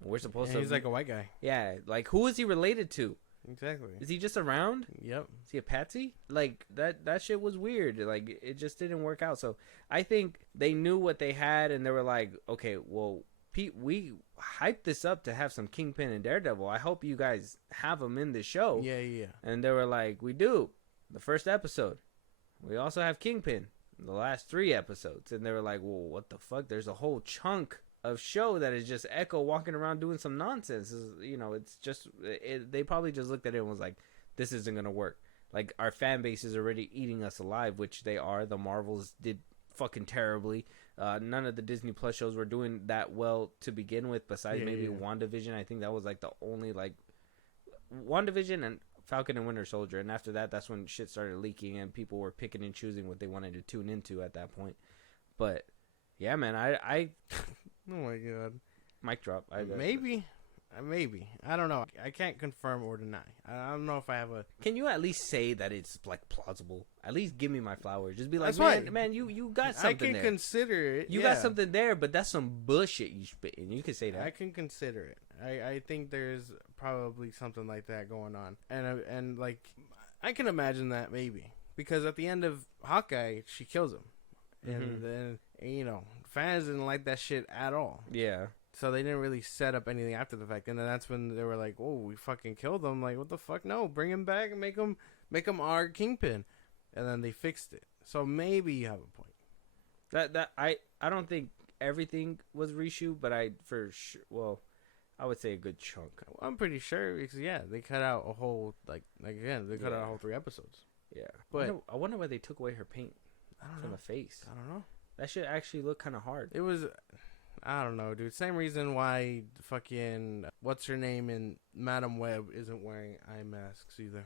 We're supposed to. He's like a white guy. Yeah, like who is he related to? Exactly. Is he just around? Yep. Is he a patsy? Like that shit was weird. Like it just didn't work out. So I think they knew what they had, and they were like, okay, well, Pete, we hyped this up to have some Kingpin and Daredevil. I hope you guys have them in the show. Yeah, yeah. And they were like, we do. The first episode. We also have Kingpin. The last 3 episodes. And they were like, well, what the fuck? There's a whole chunk of show that is just Echo walking around doing some nonsense. You know, it's just they probably just looked at it and was like, this isn't gonna work. Like, our fan base is already eating us alive, which they are. The Marvels did fucking terribly. None of the Disney Plus shows were doing that well to begin with, besides maybe WandaVision. I think that was like the only, like, WandaVision and Falcon and Winter Soldier, and after that, that's when shit started leaking and people were picking and choosing what they wanted to tune into at that point. But yeah, man, I Oh my god. mic drop. Maybe. I don't know. I can't confirm or deny. I don't know if I have a. Can you at least say that it's like plausible? At least give me my flowers. Just be like, That's man, you got something I can there. consider it. You got something there, but that's some bullshit you spitting. You can say that. I can consider it. I think there's probably something like that going on, and like I can imagine that maybe, because at the end of Hawkeye, she kills him, and then fans didn't like that shit at all. Yeah. So they didn't really set up anything after the fact, and then that's when they were like, "Oh, we fucking killed him! Like, what the fuck? No, bring him back and make him our Kingpin." And then they fixed it. So maybe you have a point. That I don't think everything was reshoot, but I for sure. Well, I would say a good chunk. I'm pretty sure because they cut out a whole they cut out a whole 3 episodes. Yeah, but I wonder why they took away her paint from know. the face. I don't know. That shit actually looked kind of hard. It was. I don't know, dude. Same reason why fucking what's her name in Madam Web isn't wearing eye masks either.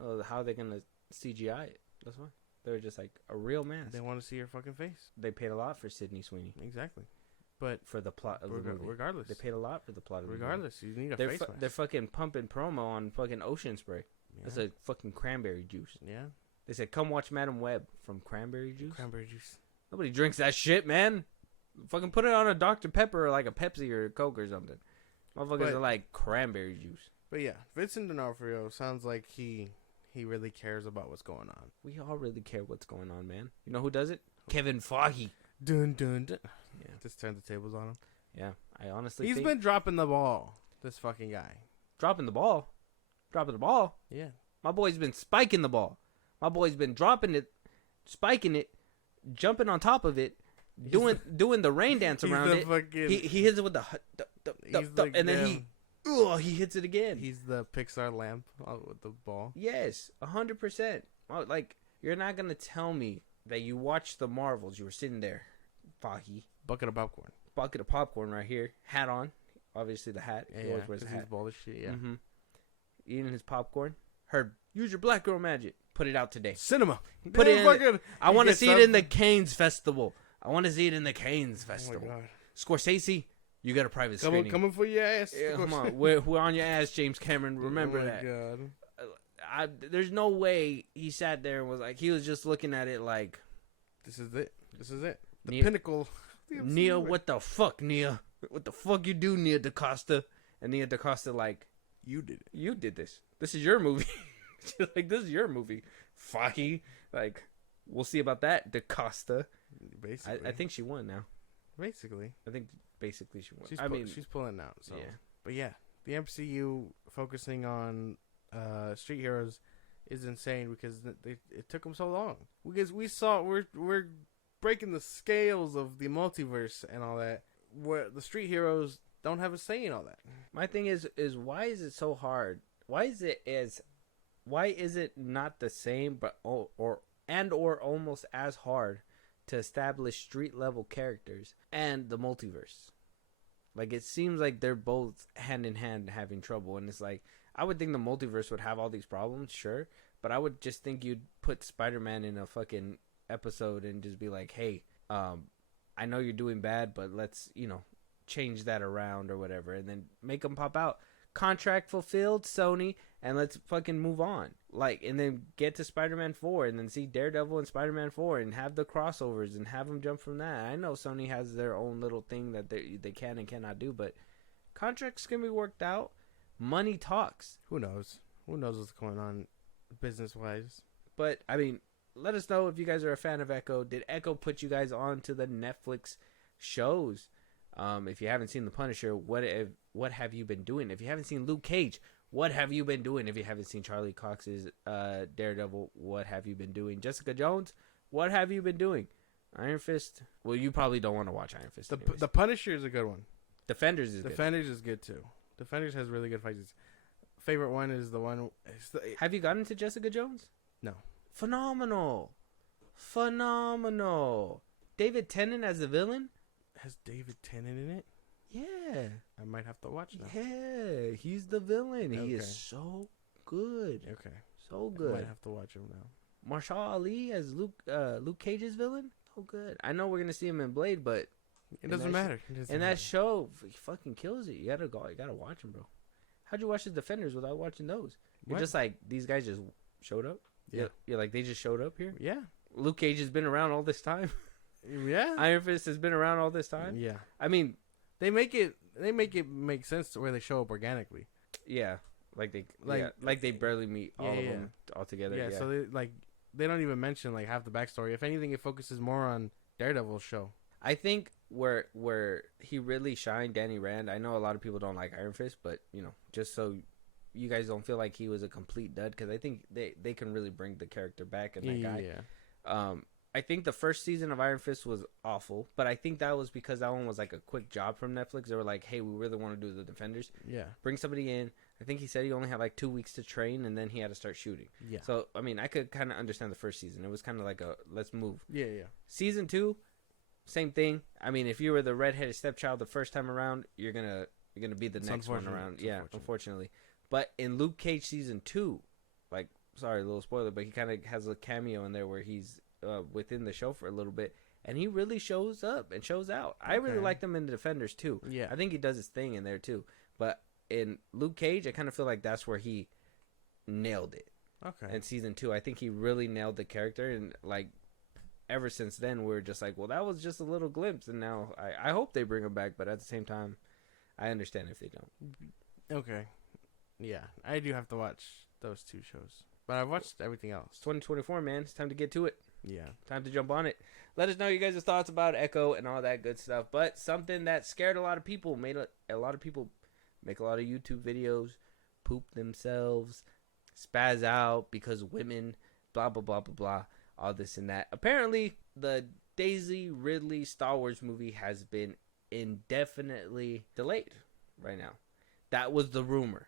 Oh, how are they gonna CGI it? That's why they were just like a real mask. They want to see her fucking face. They paid a lot for Sydney Sweeney. Exactly, but for the plot of the movie, regardless, they paid a lot for the plot of the regardless, movie. You need a face mask. They're fucking pumping promo on fucking Ocean Spray. Yeah. That's like fucking cranberry juice. Yeah. They said, "Come watch Madam Web" from cranberry juice. Cranberry juice. Nobody drinks that shit, man. Fucking put it on a Dr. Pepper or like a Pepsi or a Coke or something. Motherfuckers are like cranberry juice. But yeah, Vincent D'Onofrio sounds like he really cares about what's going on. We all really care what's going on, man. You know who does it? Kevin Feige. Dun dun dun. Yeah. Just turn the tables on him. Yeah, I honestly He's think been dropping the ball, this fucking guy. dropping the ball. Yeah. My boy's been spiking the ball. My boy's been dropping it, spiking it, jumping on top of it, doing the rain dance around it. Fucking, He hits it with the and then he hits it again. He's the Pixar lamp with the ball. Yes, 100%. Like, you're not gonna tell me that you watched the Marvels. You were sitting there, Feige, Bucket of popcorn right here, hat on, obviously the hat. Yeah, he always wears a hat. He's bald as shit. Yeah. Mm-hmm. Eating his popcorn. Heard, use your black girl magic. Put it out today. Cinema. Put it in. I want to see it in the Cannes Festival. Oh my God. Scorsese, you got a private screening. Coming for your ass. Yeah, come on. We're on your ass, James Cameron. Remember that. God. There's no way he sat there and was like, he was just looking at it like, This is it. The Nia, pinnacle. Nia, what the fuck, Nia? What the fuck you do, Nia DaCosta? And Nia DaCosta like, you did it. You did this. This is your movie. She's like, this is your movie. Feige. Like, we'll see about that, DaCosta. Basically. I think she won now. Basically. I think basically she won. She's pulling out. So. Yeah. But yeah, the MCU focusing on street heroes is insane because it took them so long. Because we're breaking the scales of the multiverse and all that, where the street heroes don't have a say in all that. My thing is why is it so hard? Why is it not the same, but or almost as hard to establish street level characters and the multiverse? Like, it seems like they're both hand in hand having trouble, and it's like, I would think the multiverse would have all these problems, sure, but I would just think you'd put Spider-Man in a fucking episode and just be like, hey, I know you're doing bad, but let's, change that around or whatever, and then make them pop out. Contract fulfilled, Sony, and let's fucking move on. Like, and then get to Spider-Man 4 and then see Daredevil and Spider-Man 4 and have the crossovers and have them jump from that. I know Sony has their own little thing that they can and cannot do, but contracts can be worked out. Money talks. Who knows? Who knows what's going on business-wise? But, I mean, let us know if you guys are a fan of Echo. Did Echo put you guys on to the Netflix shows? If you haven't seen The Punisher, what have you been doing? If you haven't seen Luke Cage, what have you been doing? If you haven't seen Charlie Cox's Daredevil, what have you been doing? Jessica Jones, what have you been doing? Iron Fist, well, you probably don't want to watch Iron Fist. The Punisher is a good one. Defenders is good too. Defenders has really good fights. Favorite one is the one. Have you gotten to Jessica Jones? No. Phenomenal. David Tennant as the villain? Has David Tennant in it? Yeah. I might have to watch now. Yeah, he's the villain. Okay. He is so good. Okay. So good. I might have to watch him now. Marshall Ali as Luke Cage's villain? So good. I know we're going to see him in Blade, but it doesn't matter. That show, he fucking kills it. You gotta watch him, bro. How'd you watch the Defenders without watching those? You're just like, these guys just showed up? Yeah. You're like, they just showed up here? Yeah. Luke Cage has been around all this time? Yeah. Iron Fist has been around all this time? Yeah. I mean, they make it make sense to where they show up organically. Yeah. Like they barely meet all of them all together. Yeah, so they don't even mention like half the backstory. If anything, it focuses more on Daredevil's show. I think where he really shined, Danny Rand. I know a lot of people don't like Iron Fist, but just so you guys don't feel like he was a complete dud, because I think they can really bring the character back and that guy. Yeah. I think the first season of Iron Fist was awful, but I think that was because that one was like a quick job from Netflix. They were like, hey, we really want to do the Defenders. Yeah. Bring somebody in. I think he said he only had like 2 weeks to train, and then he had to start shooting. Yeah. So, I mean, I could kind of understand the first season. It was kind of like a, let's move. Yeah, yeah. Season 2, same thing. I mean, if you were the redheaded stepchild the first time around, you're gonna be the next one around. Yeah, unfortunately. But in Luke Cage season 2, like, sorry, a little spoiler, but he kind of has a cameo in there where he's within the show for a little bit, and he really shows up and shows out. Okay. I really liked him in the Defenders too. Yeah, I think he does his thing in there too. But in Luke Cage, I kind of feel like that's where he nailed it. Okay. In season 2, I think he really nailed the character, and like ever since then, we're just like, well, that was just a little glimpse, and now I hope they bring him back, but at the same time, I understand if they don't. Okay. Yeah, I do have to watch those 2 shows, but I've watched everything else. It's 2024, man. It's time to get to it. Yeah. Time to jump on it. Let us know you guys' thoughts about Echo and all that good stuff. But something that scared a lot of people, made a lot of people make a lot of YouTube videos, poop themselves, spaz out because women, blah, blah, blah, blah, blah, all this and that. Apparently, the Daisy Ridley Star Wars movie has been indefinitely delayed right now. That was the rumor.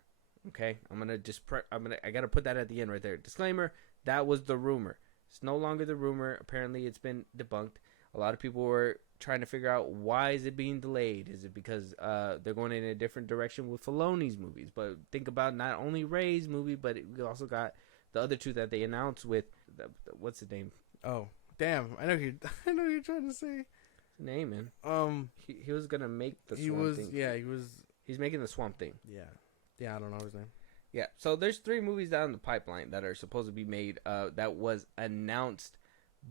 Okay? I got to put that at the end right there. Disclaimer, that was the rumor. It's no longer the rumor. Apparently, it's been debunked. A lot of people were trying to figure out, why is it being delayed? Is it because they're going in a different direction with Filoni's movies? But think about not only Rey's movie, but we also got the other 2 that they announced with what's the name? Oh, damn! I know you're trying to say the name, man. He was gonna make the Swamp Thing. Yeah, He's making the Swamp Thing. Yeah. I don't know his name. Yeah, so there's 3 movies down the pipeline that are supposed to be made. That was announced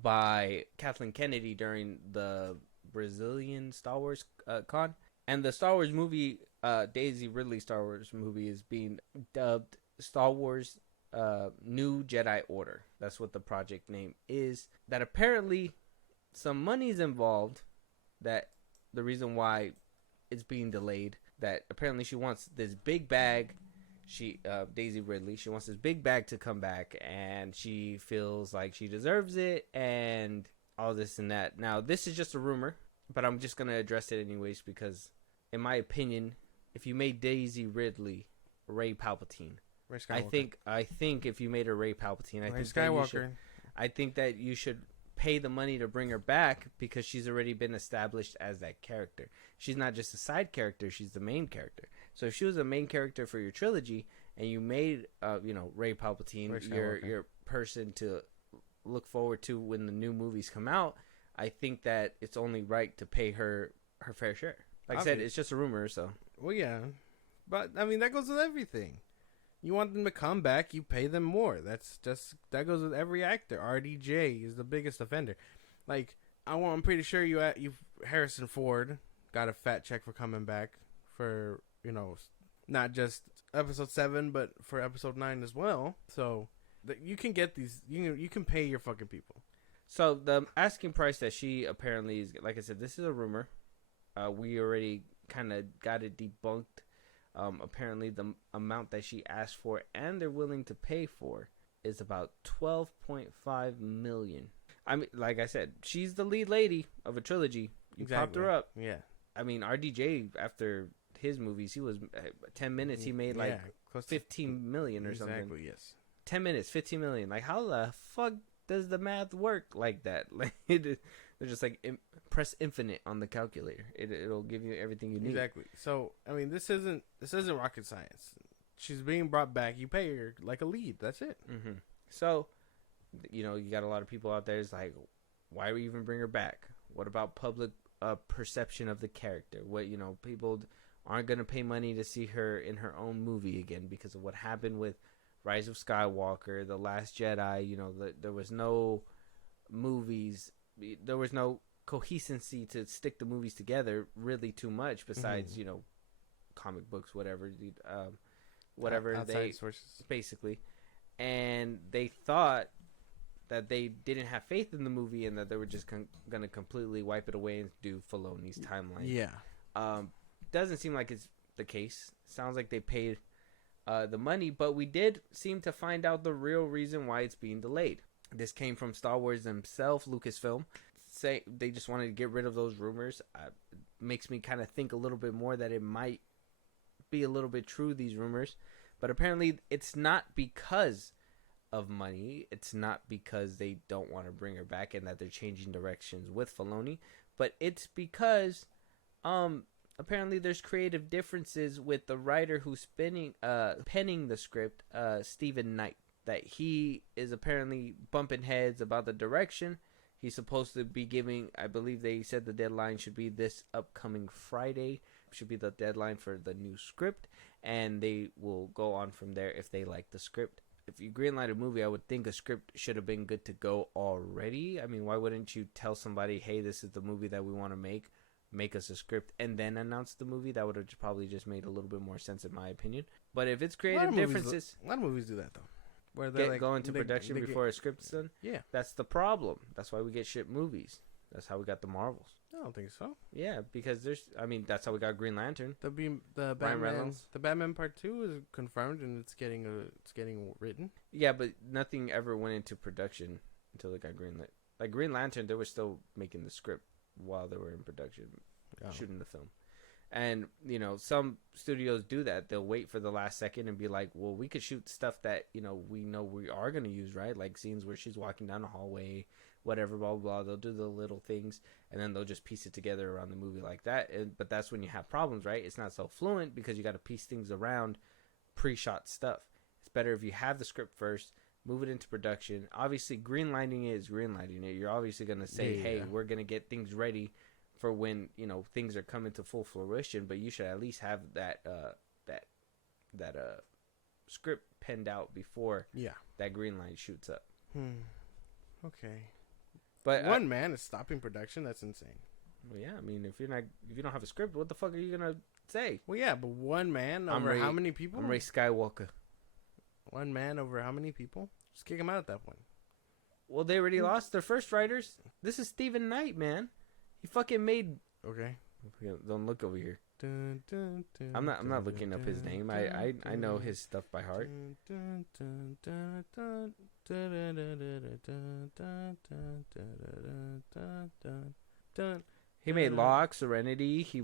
by Kathleen Kennedy during the Brazilian Star Wars con. And the Star Wars movie, Daisy Ridley Star Wars movie, is being dubbed Star Wars New Jedi Order. That's what the project name is. That apparently some money's involved. That the reason why it's being delayed. That apparently she wants this big bag. Daisy Ridley, she wants this big bag to come back, and she feels like she deserves it, and all this and that. Now, this is just a rumor, but I'm just gonna address it anyways because, in my opinion, if you made Daisy Ridley Ray Palpatine, I think if you made her Ray Palpatine, I think that you should pay the money to bring her back because she's already been established as that character. She's not just a side character; she's the main character. So if she was a main character for your trilogy and you made, Ray Palpatine your person to look forward to when the new movies come out, I think that it's only right to pay her fair share. Like I said, it's just a rumor, so. Well, yeah, but I mean that goes with everything. You want them to come back, you pay them more. That goes with every actor. RDJ is the biggest offender. Like I'm pretty sure you Harrison Ford got a fat check for coming back for not just episode 7 but for episode 9 as well. So you can get these. You can pay your fucking people. So the asking price that she apparently is, like I said, this is a rumor. We already kind of got it debunked. Apparently the amount that she asked for and they're willing to pay for is about $12.5 million. I mean, like I said, she's the lead lady of a trilogy. You popped her up. Yeah. I mean, RDJ, after his movies, he was 10 minutes. He made like 15 million or something. Exactly. Yes. 10 minutes, 15 million. Like, how the fuck does the math work like that? Like, they're just like press infinite on the calculator. It'll give you everything you need. Exactly. So, I mean, this isn't rocket science. She's being brought back. You pay her like a lead. That's it. Mm-hmm. So, you got a lot of people out there. It's like, why would you even bring her back? What about public perception of the character? What people aren't gonna pay money to see her in her own movie again because of what happened with Rise of Skywalker, The Last Jedi. There was no movies. There was no coherency to stick the movies together really too much. Besides, comic books, whatever outside sources, basically. And they thought that they didn't have faith in the movie and that they were just gonna completely wipe it away and do Filoni's timeline. Yeah. Doesn't seem like it's the case. Sounds like they paid the money, but we did seem to find out the real reason why it's being delayed. This came from Star Wars themselves, Lucasfilm. Say they just wanted to get rid of those rumors. Makes me kind of think a little bit more that it might be a little bit true, these rumors. But apparently it's not because of money. It's not because they don't want to bring her back and that they're changing directions with Filoni. But it's because apparently there's creative differences with the writer who's penning the script, Stephen Knight. That he is apparently bumping heads about the direction. He's supposed to be giving, I believe they said the deadline should be this upcoming Friday. Should be the deadline for the new script. And they will go on from there if they like the script. If you greenlight a movie, I would think a script should have been good to go already. I mean, why wouldn't you tell somebody, hey, this is the movie that we want to make us a script, and then announce the movie? That would have probably just made a little bit more sense in my opinion. But if it's creative differences... A lot of movies do that, though. Where they go into production before a script's done? Yeah. That's the problem. That's why we get shit movies. That's how we got the Marvels. I don't think so. Yeah, because that's how we got Green Lantern. The Batman Part 2 is confirmed and it's getting written. Yeah, but nothing ever went into production until they got greenlit. Like Green Lantern, they were still making the script while they were in production, shooting the film. And, some studios do that. They'll wait for the last second and be like, well, we could shoot stuff that, we know we are going to use, right? Like scenes where she's walking down the hallway, whatever, blah, blah, blah. They'll do the little things, and then they'll just piece it together around the movie like that. But that's when you have problems, right? It's not so fluent because you got to piece things around pre-shot stuff. It's better if you have the script first, move it into production. Obviously, greenlighting it is greenlighting it. You're obviously going to say, hey, we're going to get things ready for when things are coming to full fruition, but you should at least have that script penned out before that green light shoots up. Okay, but one man is stopping production. That's insane. Well, yeah, I mean, if you don't have a script, what the fuck are you gonna say? Well, yeah, but one man over how many people? I'm Ray Skywalker. One man over how many people? Just kick him out at that point. Well, they already lost their first writers. This is Stephen Knight, man. He fucking made... Okay. Don't look over here. I'm not looking up his name. I know his stuff by heart. He made Locke, Serenity. He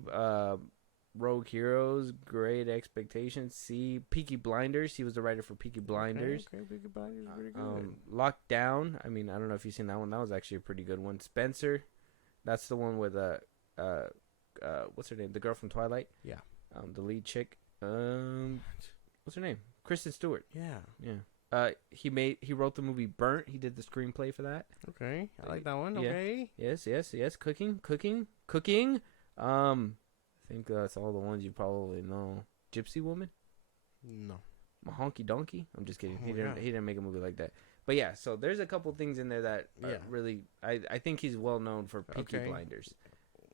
Rogue Heroes, Great Expectations. See, Peaky Blinders. He was the writer for Peaky Blinders. Okay, Peaky Blinders is pretty good. Lockdown. I mean, I don't know if you've seen that one. That was actually a pretty good one. Spencer. That's the one with what's her name? The girl from Twilight. Yeah. The lead chick. What's her name? Kristen Stewart. Yeah. He wrote the movie Burnt. He did the screenplay for that. Okay, I like that one. Yeah. Okay. Yes. Cooking. I think that's all the ones you probably know. Gypsy Woman. No. Honky Donkey. I'm just kidding. Oh He didn't make a movie like that. But yeah, so there's a couple things in there that really I think he's well known for Peaky Blinders.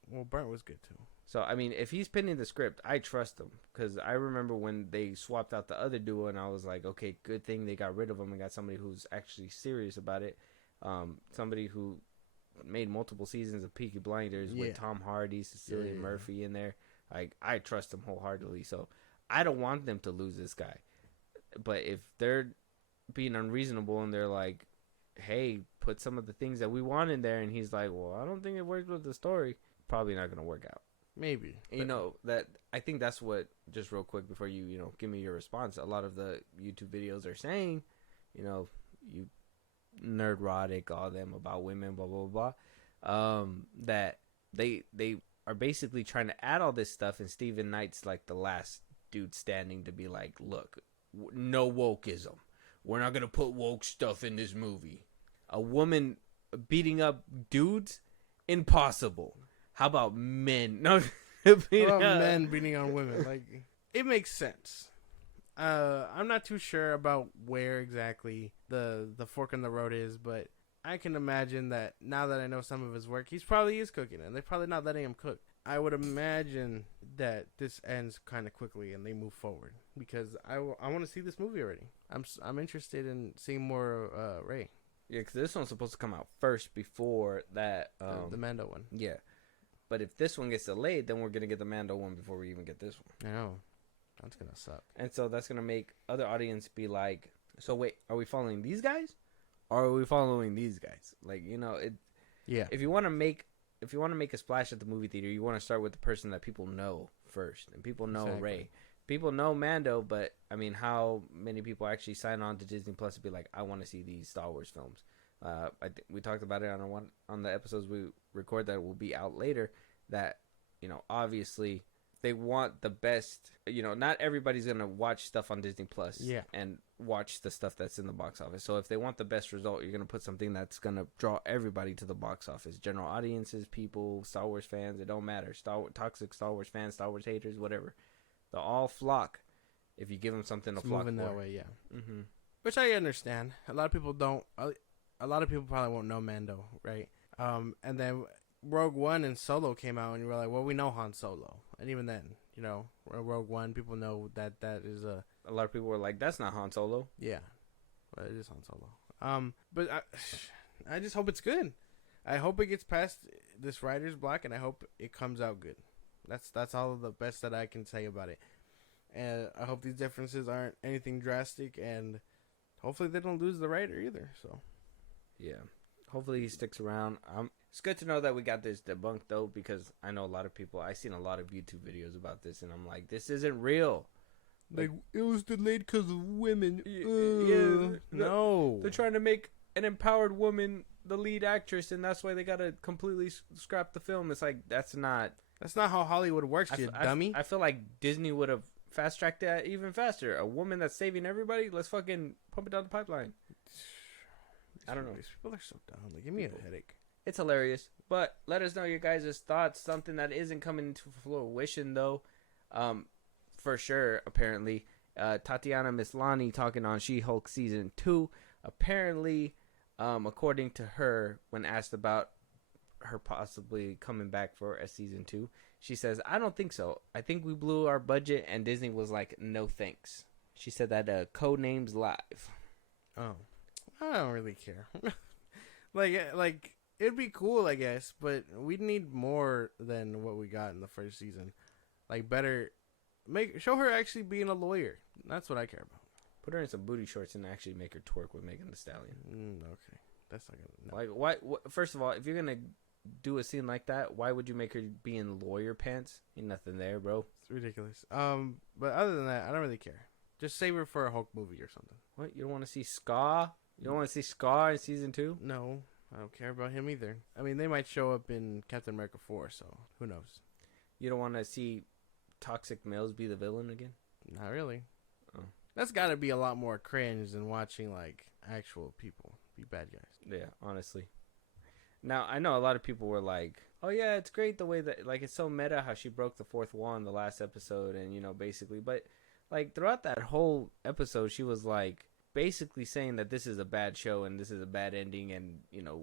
Well, Burnt was good too. So I mean, if he's penning the script, I trust him because I remember when they swapped out the other duo, and I was like, okay, good thing they got rid of him and got somebody who's actually serious about it. Somebody who made multiple seasons of Peaky Blinders with Tom Hardy, Cecilia Murphy in there. Like, I trust him wholeheartedly. So I don't want them to lose this guy. But if they're being unreasonable and they're like, hey, put some of the things that we want in there, and he's like, well, I don't think it works with the story, probably not going to work out. Maybe. That I think that's what, just real quick before you give me your response, a lot of the YouTube videos are saying, you nerdrotic, all them about women, blah, blah, blah, that they are basically trying to add all this stuff, and Stephen Knight's like the last dude standing to be like, look, no wokeism. We're not going to put woke stuff in this movie. A woman beating up dudes? Impossible. How about men? No, men beating on women? Like, it makes sense. I'm not too sure about where exactly the fork in the road is, but I can imagine that now that I know some of his work, he's probably is cooking, and they're probably not letting him cook. I would imagine that this ends kind of quickly and they move forward because I want to see this movie already. I'm interested in seeing more Ray. Yeah, because this one's supposed to come out first before that. The Mando one. Yeah. But if this one gets delayed, then we're going to get the Mando one before we even get this one. I know. That's going to suck. And so that's going to make other audience be like, so wait, are we following these guys? Or are we following these guys? Like, yeah. If you want to make a splash at the movie theater, you want to start with the person that people know first. And people know Ray. People know Mando, but I mean, how many people actually sign on to Disney Plus to be like, I want to see these Star Wars films? We talked about it on the episodes we record that will be out later. That obviously they want the best. Not everybody's gonna watch stuff on Disney Plus. And watch the stuff that's in the box office. So if they want the best result, you're gonna put something that's gonna draw everybody to the box office. General audiences, people, Star Wars fans. It don't matter. Toxic Star Wars fans, Star Wars haters, whatever. They'll all flock if you give them something to flock moving for. That way, yeah. Mm-hmm. Which I understand. A lot of people don't. A lot of people probably won't know Mando, right? And then Rogue One and Solo came out, and you were like, well, we know Han Solo. And even then, Rogue One, people know that is a... A lot of people were like, that's not Han Solo. Yeah. Well, it is Han Solo. But I just hope it's good. I hope it gets past this writer's block, and I hope it comes out good. That's all the best that I can say about it. And I hope these differences aren't anything drastic, and hopefully they don't lose the writer either, so... Yeah. Hopefully he sticks around. It's good to know that we got this debunked, though, because I know a lot of people... I've seen a lot of YouTube videos about this, and I'm like, this isn't real. Like it was delayed because of women. No. They're trying to make an empowered woman the lead actress, and that's why they got to completely scrap the film. It's like, that's not how Hollywood works, you dummy. I feel like Disney would have fast-tracked that even faster. A woman that's saving everybody, let's fucking pump it down the pipeline. I don't know. These people are so dumb. Like, give me a headache. It's hilarious. But let us know your guys' thoughts. Something that isn't coming into fruition, though. For sure, apparently. Tatiana Maslany talking on She-Hulk Season 2. Apparently, according to her, when asked about her possibly coming back for a Season 2, she says, I don't think so. I think we blew our budget, and Disney was like, no thanks. She said that Codenames Live. Oh. I don't really care. like it'd be cool, I guess, but we'd need more than what we got in the first season. Like better, show her actually being a lawyer. That's what I care about. Put her in some booty shorts and actually make her twerk with Megan Thee Stallion. Okay, that's not gonna. No. Like why? First of all, if you're gonna do a scene like that, why would you make her be in lawyer pants? Ain't nothing there, bro. It's ridiculous. But other than that, I don't really care. Just save her for a Hulk movie or something. What? You don't want to see Scar? You don't want to see Scar in season 2? No, I don't care about him either. I mean, they might show up in Captain America 4, so who knows? You don't want to see toxic males be the villain again? Not really. Oh. That's got to be a lot more cringe than watching like actual people be bad guys. Yeah, honestly. Now, I know a lot of people were like, oh yeah, it's great the way that, like, it's so meta how she broke the fourth wall in the last episode and, you know, basically. But, like, throughout that whole episode, she was, like, basically saying that this is a bad show and this is a bad ending and, you know,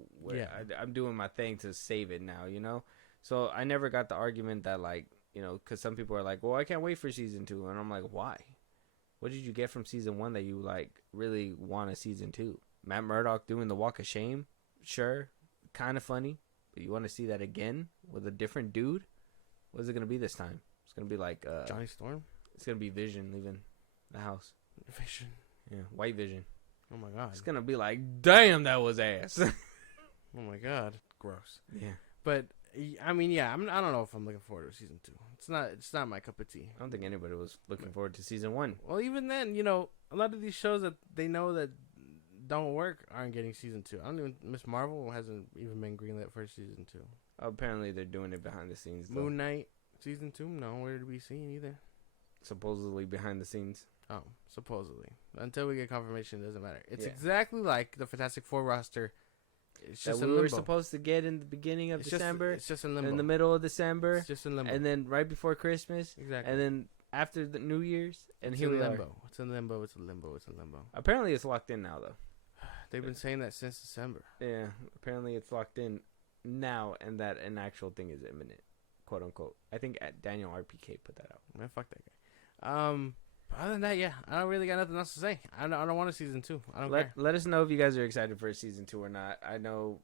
I'm doing my thing to save it now, you know? So I never got the argument that, like, you know, because some people are like, well, I can't wait for season 2. And I'm like, why? What did you get from season 1 that you, like, really want a season 2? Matt Murdock doing the walk of shame? Sure. Kind of funny. But you want to see that again with a different dude? What is it going to be this time? It's going to be like... Johnny Storm? It's going to be Vision leaving the house. Vision? Yeah, White Vision. Oh my god. It's going to be like, damn, that was ass. Oh my god. Gross. Yeah. But... I mean, yeah, I don't know if I'm looking forward to season 2. It's not my cup of tea. I don't think anybody was looking forward to season 1. Well, even then, you know, a lot of these shows that they know that don't work aren't getting season 2. I don't even... Miss Marvel hasn't even been greenlit for season 2. Apparently, they're doing it behind the scenes, though. Moon Knight, season 2? No, where did we see either? Supposedly behind the scenes. Oh, supposedly. Until we get confirmation, it doesn't matter. It's Yeah. exactly like the Fantastic Four roster. It's just that in we limbo. were supposed to get in the beginning of December. It's just in limbo. In the middle of December. It's just in limbo. And then right before Christmas. Exactly. And then after the New Year's. And it's here in we limbo. are. It's in limbo. It's in limbo. It's in limbo. Apparently it's locked in now, though. They've been saying that since December. Yeah. Apparently it's locked in now and that an actual thing is imminent. Quote unquote. I think Daniel RPK put that out. Man, fuck that guy. Other than that, yeah, I don't really got nothing else to say. I don't want a season 2. I don't care. Let us know if you guys are excited for a season 2 or not. I know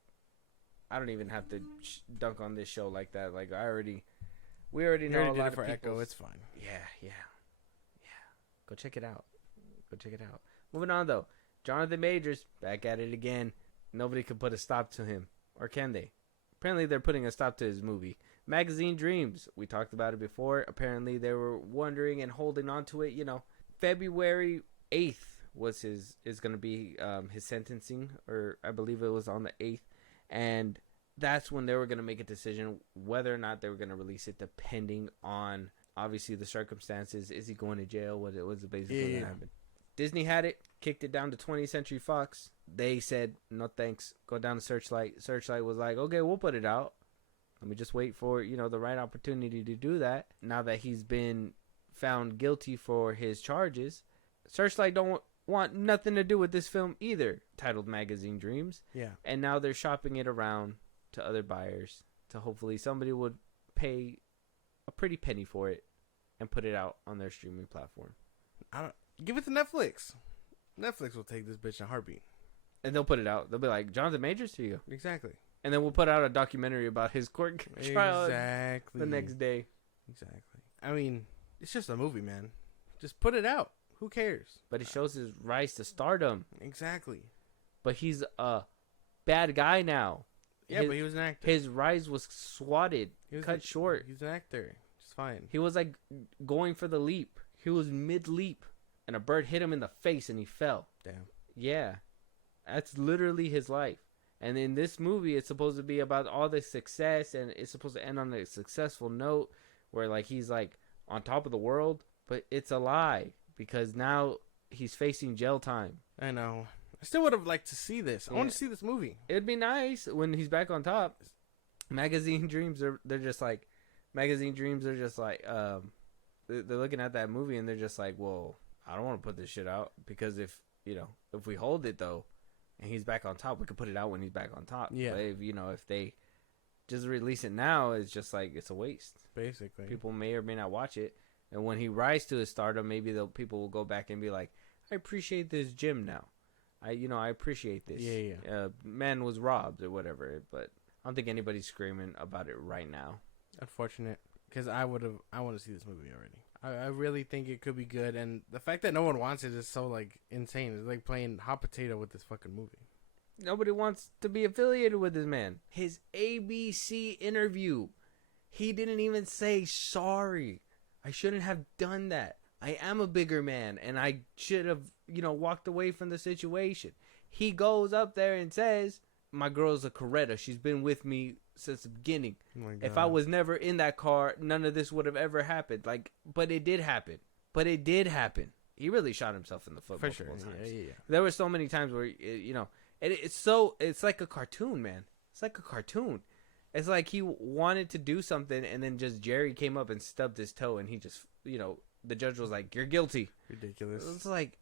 I don't even have to dunk on this show like that. Like we already know a lot for of people. Echo. It's fine. Yeah. Go check it out. Moving on though, Jonathan Majors back at it again. Nobody can put a stop to him, or can they? Apparently, they're putting a stop to his movie, Magazine Dreams. We talked about it before. Apparently, they were wondering and holding on to it. You know, February 8th is going to be his sentencing, or I believe it was on the 8th. And that's when they were going to make a decision whether or not they were going to release it, depending on, obviously, the circumstances. Is he going to jail? What was basically going to happen? Disney had it, kicked it down to 20th Century Fox. They said, no thanks, go down to Searchlight. Searchlight was like, okay, we'll put it out. Let me just wait for, the right opportunity to do that. Now that he's been found guilty for his charges, Searchlight don't want nothing to do with this film either, titled Magazine Dreams. Yeah. And now they're shopping it around to other buyers to hopefully somebody would pay a pretty penny for it and put it out on their streaming platform. Give it to Netflix. Netflix will take this bitch in a heartbeat. And they'll put it out. They'll be like, Jonathan Majors, here you go. Exactly. And then we'll put out a documentary about his court trial exactly. the next day. Exactly. I mean, it's just a movie, man. Just put it out. Who cares? But it shows his rise to stardom. Exactly. But he's a bad guy now. Yeah, but he was an actor. His rise was swatted, cut short. He's an actor. It's fine. He was like going for the leap. He was mid-leap. And a bird hit him in the face and he fell. Damn. Yeah. That's literally his life. And in this movie, it's supposed to be about all the success. And it's supposed to end on a successful note. Where like he's like on top of the world. But it's a lie. Because now he's facing jail time. I know. I still would have liked to see this. I want to see this movie. It'd be nice when he's back on top. Magazine Dreams they're just like they're looking at that movie and they're just like, well, I don't want to put this shit out because if we hold it though and he's back on top, we could put it out when he's back on top. Yeah. But if they just release it now, it's just like it's a waste. Basically. People may or may not watch it. And when he rises to his stardom, maybe people will go back and be like, I appreciate this gym now. I appreciate this. Yeah. Man was robbed or whatever, but I don't think anybody's screaming about it right now. Unfortunate. because I want to see this movie already. I really think it could be good, and the fact that no one wants it is so like insane. It's like playing hot potato with this fucking movie. Nobody wants to be affiliated with this man. His ABC interview, he didn't even say sorry. I shouldn't have done that. I am a bigger man, and I should have, walked away from the situation. He goes up there and says, my girl's a Coretta. She's been with me since the beginning. Oh, if I was never in that car, none of this would have ever happened. But it did happen. He really shot himself in the foot. For sure. Times. Yeah. There were so many times where, it's like a cartoon, man. It's like a cartoon. It's like he wanted to do something, and then just Jerry came up and stubbed his toe, and he just, the judge was like, you're guilty. Ridiculous. It's like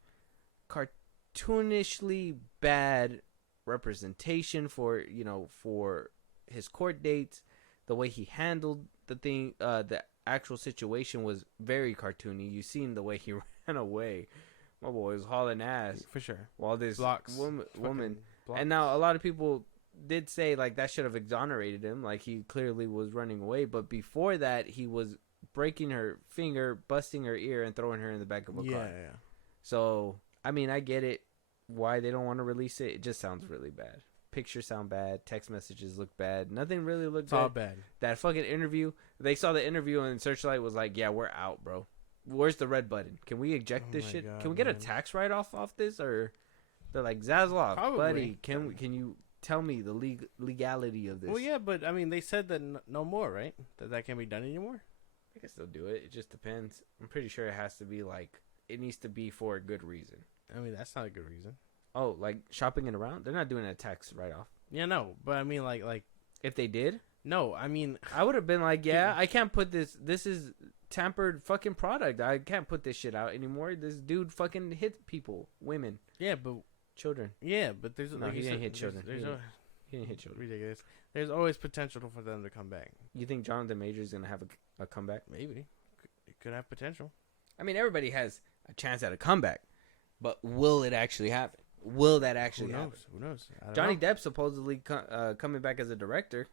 cartoonishly bad representation for his court dates. The way he handled the thing, the actual situation was very cartoony. You seen the way he ran away. My boy was hauling ass. For sure. While this woman. And now a lot of people did say like that should have exonerated him. Like he clearly was running away. But before that, he was breaking her finger, busting her ear, and throwing her in the back of a car. Yeah. So, I mean, I get it. Why they don't want to release it. It just sounds really bad. Pictures sound bad. Text messages look bad. Nothing really looked good. It's all bad. That fucking interview. They saw the interview and Searchlight was like, yeah, we're out, bro. Where's the red button? Can we eject this shit? God, can we get a tax write-off off this? Or they're like, Zaslav, buddy, can you tell me the legality of this? Well, yeah, but I mean, they said that no more, right? That can't be done anymore? I guess they'll do it. It just depends. I'm pretty sure it has to be like, it needs to be for a good reason. I mean, that's not a good reason. Oh, like shopping it around? They're not doing a tax write-off. Yeah, no, but I mean, like if they did? No, I mean, I would have been like, yeah, I can't put this is tampered fucking product. I can't put this shit out anymore. This dude fucking hit people, women. Yeah, but children. Yeah, but there's no, he didn't hit children. He didn't hit children. Ridiculous. There's always potential for them to come back. You think Jonathan Majors is gonna have a comeback? Maybe. It could have potential. I mean, everybody has a chance at a comeback, but will it actually happen? Will that actually happen? Who knows? Johnny Depp supposedly coming back as a director.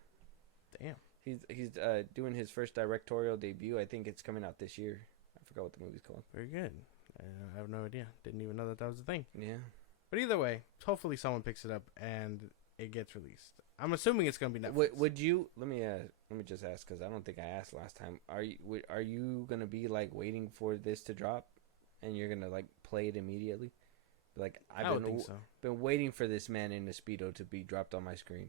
Damn. He's doing his first directorial debut. I think it's coming out this year. I forgot what the movie's called. Very good. I have no idea. Didn't even know that was a thing. Yeah. But either way, hopefully someone picks it up and it gets released. I'm assuming it's gonna be Netflix. Would you? Let me just ask because I don't think I asked last time. Are you gonna be like waiting for this to drop, and you're gonna like play it immediately? Like I've been waiting for this man in a Speedo to be dropped on my screen.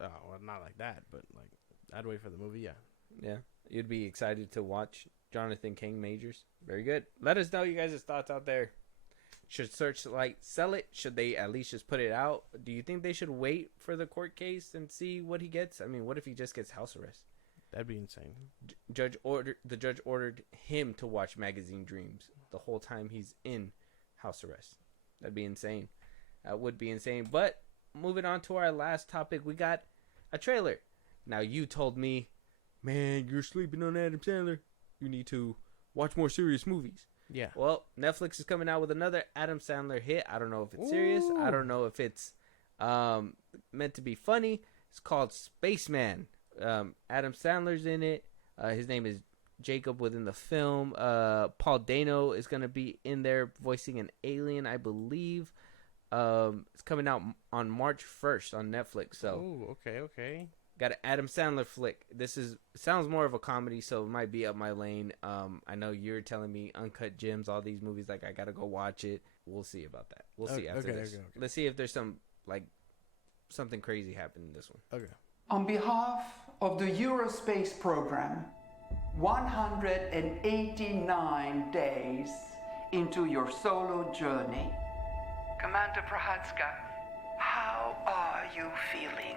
Oh, well, not like that, but like I'd wait for the movie. Yeah. Yeah, you'd be excited to watch Jonathan King Majors. Very good. Let us know you guys' thoughts out there. Should Searchlight sell it? Should they at least just put it out? Do you think they should wait for the court case and see what he gets? I mean, what if he just gets house arrest? That'd be insane. The judge ordered him to watch Magazine Dreams the whole time he's in house arrest. That'd be insane. That would be insane. But moving on to our last topic, we got a trailer. Now, you told me, man, you're sleeping on Adam Sandler. You need to watch more serious movies. Yeah. Well, Netflix is coming out with another Adam Sandler hit. I don't know if it's serious. I don't know if it's meant to be funny. It's called Spaceman. Adam Sandler's in it. His name is Jacob within the film. Paul Dano is going to be in there voicing an alien, I believe. It's coming out on March 1st on Netflix. So, okay. Got an Adam Sandler flick. Sounds more of a comedy, so it might be up my lane. I know you're telling me Uncut Gems, all these movies, like I gotta go watch it. We'll see about that. We'll see after this. Okay. Let's see if there's something crazy happening in this one. Okay. On behalf of the Eurospace program, 189 days into your solo journey. Commander Prohatska, how are you feeling?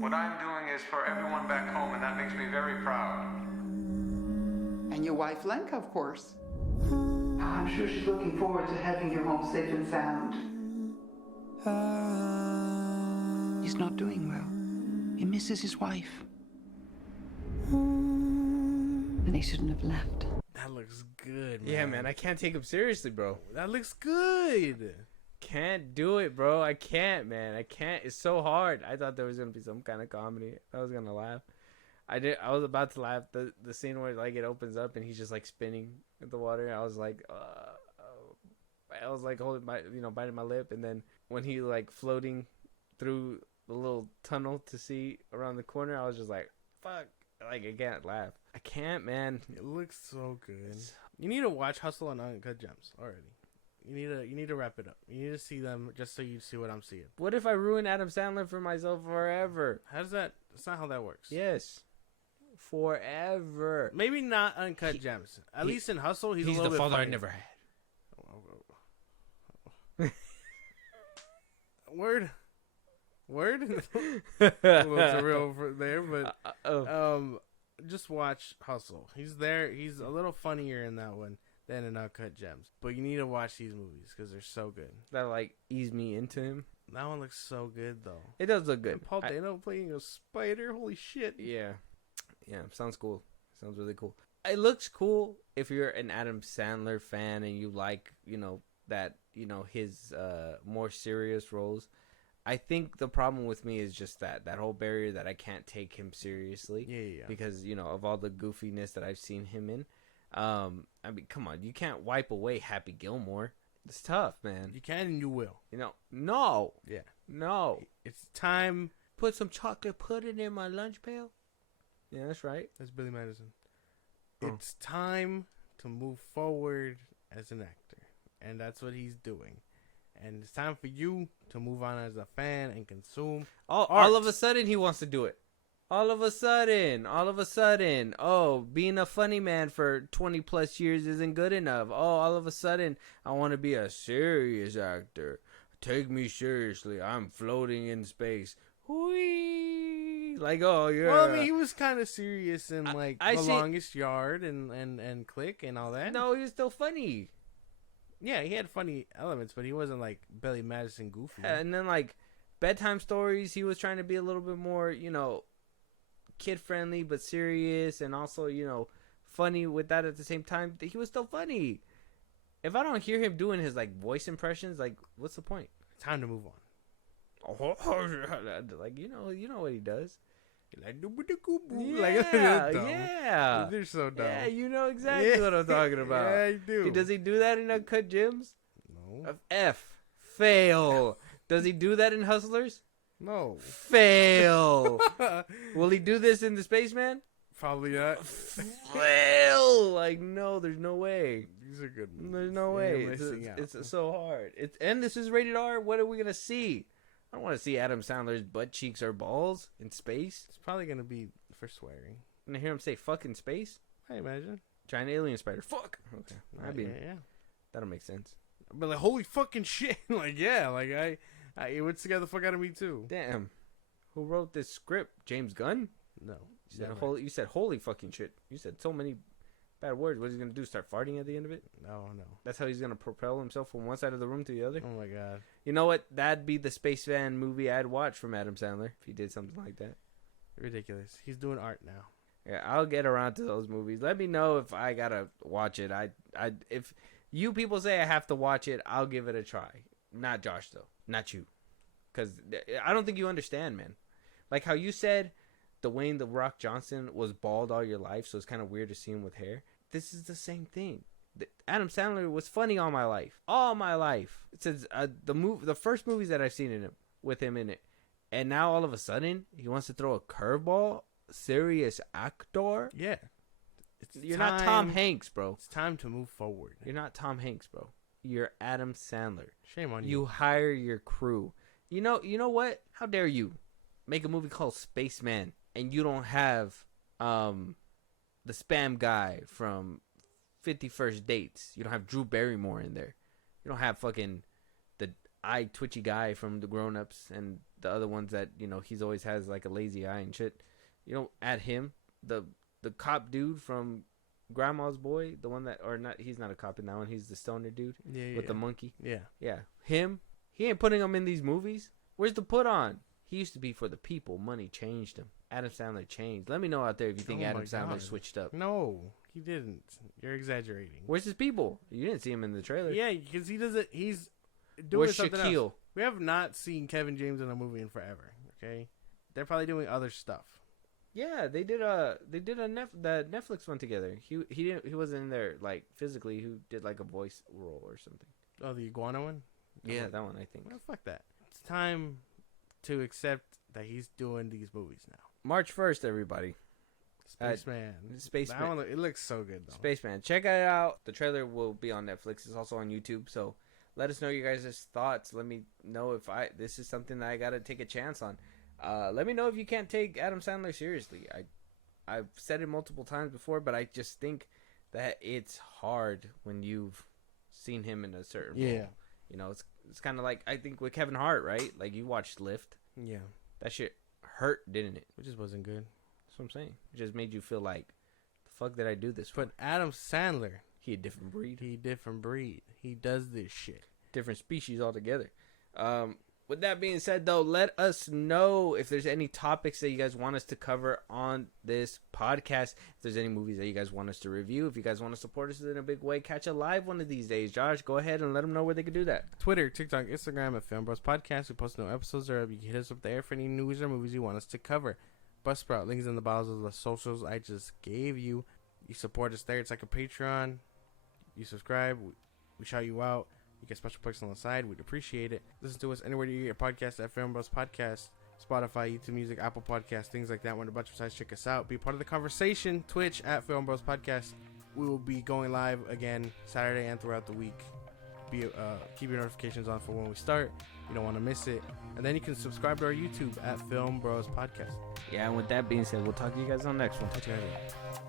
What I'm doing is for everyone back home, and that makes me very proud. And your wife Lenka, of course. I'm sure she's looking forward to having you home safe and sound. He's not doing well. He misses his wife. And he shouldn't have left. That looks good, man. Yeah, man, I can't take him seriously, bro. That looks good. can't do it, bro. I can't, man. I can't. It's so hard. I thought there was gonna be some kind of comedy. I was gonna laugh. I was about to laugh. The scene where like it opens up and he's just like spinning in the water. I was like holding my, biting my lip. And then when he like floating through the little tunnel to see around the corner, I was just like, fuck. Like, I can't laugh. I can't, man. It looks so good. You need to watch Hustle and Uncut Gems already. You need to wrap it up. You need to see them just so you see what I'm seeing. What if I ruin Adam Sandler for myself forever? How's that? That's not how that works. Yes. Forever. Maybe not Uncut Gems. At least in Hustle, he's a little the bit father funny. I never had. Word. Well, it's a real for there, but just watch Hustle. He's there. He's a little funnier in that one than in Uncut Gems. But you need to watch these movies because they're so good. That like ease me into him. That one looks so good though. It does look good. And Paul Dano playing a spider. Holy shit. Yeah. Sounds cool. Sounds really cool. It looks cool if you're an Adam Sandler fan and you like, that, his more serious roles. I think the problem with me is just that whole barrier that I can't take him seriously. Yeah. Because, of all the goofiness that I've seen him in. I mean, come on. You can't wipe away Happy Gilmore. It's tough, man. You can and you will. No. Yeah. No. It's time. Put some chocolate pudding in my lunch pail. Yeah, that's right. That's Billy Madison. Oh. It's time to move forward as an actor. And that's what he's doing. And it's time for you to move on as a fan and consume all of a sudden he wants to do it. All of a sudden. Being a funny man for 20 plus years isn't good enough. All of a sudden I want to be a serious actor. Take me seriously. I'm floating in space. Whee! Like, oh yeah. Well, I mean, he was kind of serious in The Longest Yard and Click and all that. No, he was still funny. Yeah, he had funny elements, but he wasn't like Billy Madison goofy. And then like Bedtime Stories, he was trying to be a little bit more, kid friendly but serious, and also funny with that at the same time. He was still funny. If I don't hear him doing his like voice impressions, like what's the point? Time to move on. Like you know what he does. Like, yeah. They're so dumb. Yeah, you know exactly what I'm talking about. Yeah, I do. Does he do that in Uncut Gems? No. Fail. Does he do that in Hustlers? No. Fail. Will he do this in The Spaceman? Probably not. Fail. Like, no, there's no way. These are good movies. There's no way. It's so hard. And this is rated R. What are we going to see? I don't want to see Adam Sandler's butt cheeks or balls in space. It's probably going to be for swearing. And I hear him say fuck in space. I imagine. Giant alien spider. Fuck. Okay. Yeah. That'll make sense. But like, holy fucking shit. Like, yeah. Like, it would scare the fuck out of me too. Damn. Who wrote this script? James Gunn? No. You said holy fucking shit. You said so many bad words. What is he going to do? Start farting at the end of it? No. That's how he's going to propel himself from one side of the room to the other? Oh my god. You know what? That'd be the Spaceman movie I'd watch from Adam Sandler if he did something like that. Ridiculous. He's doing art now. Yeah, I'll get around to those movies. Let me know if I gotta watch it. If you people say I have to watch it, I'll give it a try. Not Josh though. Not you. Because I don't think you understand, man. Like how you said Dwayne The Rock Johnson was bald all your life, so it's kind of weird to see him with hair. This is the same thing. Adam Sandler was funny all my life. All my life. It says the first movies that I've seen with him in it. And now all of a sudden, he wants to throw a curveball? Serious actor? Yeah. You're not Tom Hanks, bro. It's time to move forward. You're not Tom Hanks, bro. You're Adam Sandler. Shame on you. You hire your crew. You know what? How dare you make a movie called Spaceman and you don't have the spam guy from 50 First Dates. You don't have Drew Barrymore in there. You don't have fucking the eye twitchy guy from The Grown Ups and the other ones that, he's always has like a lazy eye and shit. You don't add him. The cop dude from Grandma's Boy, the one that, or not, he's not a cop in that one. He's the stoner dude with the monkey. Yeah. Him. He ain't putting him in these movies. Where's the put on? He used to be for the people. Money changed him. Adam Sandler changed. Let me know out there if you think Adam Sandler switched up. No, he didn't. You're exaggerating. Where's his people? You didn't see him in the trailer. Yeah, because he doesn't. He's doing Where's something Shaquille? else. We have not seen Kevin James in a movie in forever. Okay, they're probably doing other stuff. Yeah, they did the Netflix one together. He wasn't in there like physically. Who did like a voice role or something? Oh, the iguana one. Yeah, that one I think. Well, fuck that. It's time to accept that he's doing these movies now. March 1st, everybody. Spaceman. Spaceman. That one, it looks so good though. Spaceman. Check it out. The trailer will be on Netflix. It's also on YouTube. So let us know your guys' thoughts. Let me know if this is something that I gotta take a chance on. Let me know if you can't take Adam Sandler seriously. I've said it multiple times before, but I just think that it's hard when you've seen him in a certain role. You know, it's kind of like, I think with Kevin Hart, right? Like, you watched Lift. Yeah. That shit hurt, didn't it? It just wasn't good. That's what I'm saying. It just made you feel like, the fuck did I do this for? But Adam Sandler, He a different breed. He does this shit. Different species altogether. With that being said, though, let us know if there's any topics that you guys want us to cover on this podcast. If there's any movies that you guys want us to review. If you guys want to support us in a big way, catch a live one of these days. Josh, go ahead and let them know where they can do that. Twitter, TikTok, Instagram at FilmBros Podcast. We post new episodes there. You can hit us up there for any news or movies you want us to cover. Buzzsprout, links in the bios of the socials I just gave you. You support us there. It's like a Patreon. You subscribe. We shout you out. You get special perks on the side. We'd appreciate it. Listen to us anywhere you get your podcast at FilmBros Podcast, Spotify, YouTube Music, Apple Podcasts, things like that. When a bunch of sites, check us out. Be part of the conversation. Twitch at FilmBros Podcast. We will be going live again Saturday and throughout the week. Keep your notifications on for when we start. You don't want to miss it. And then you can subscribe to our YouTube at FilmBros Podcast. Yeah, and with that being said, we'll talk to you guys on the next one. Talk to you later.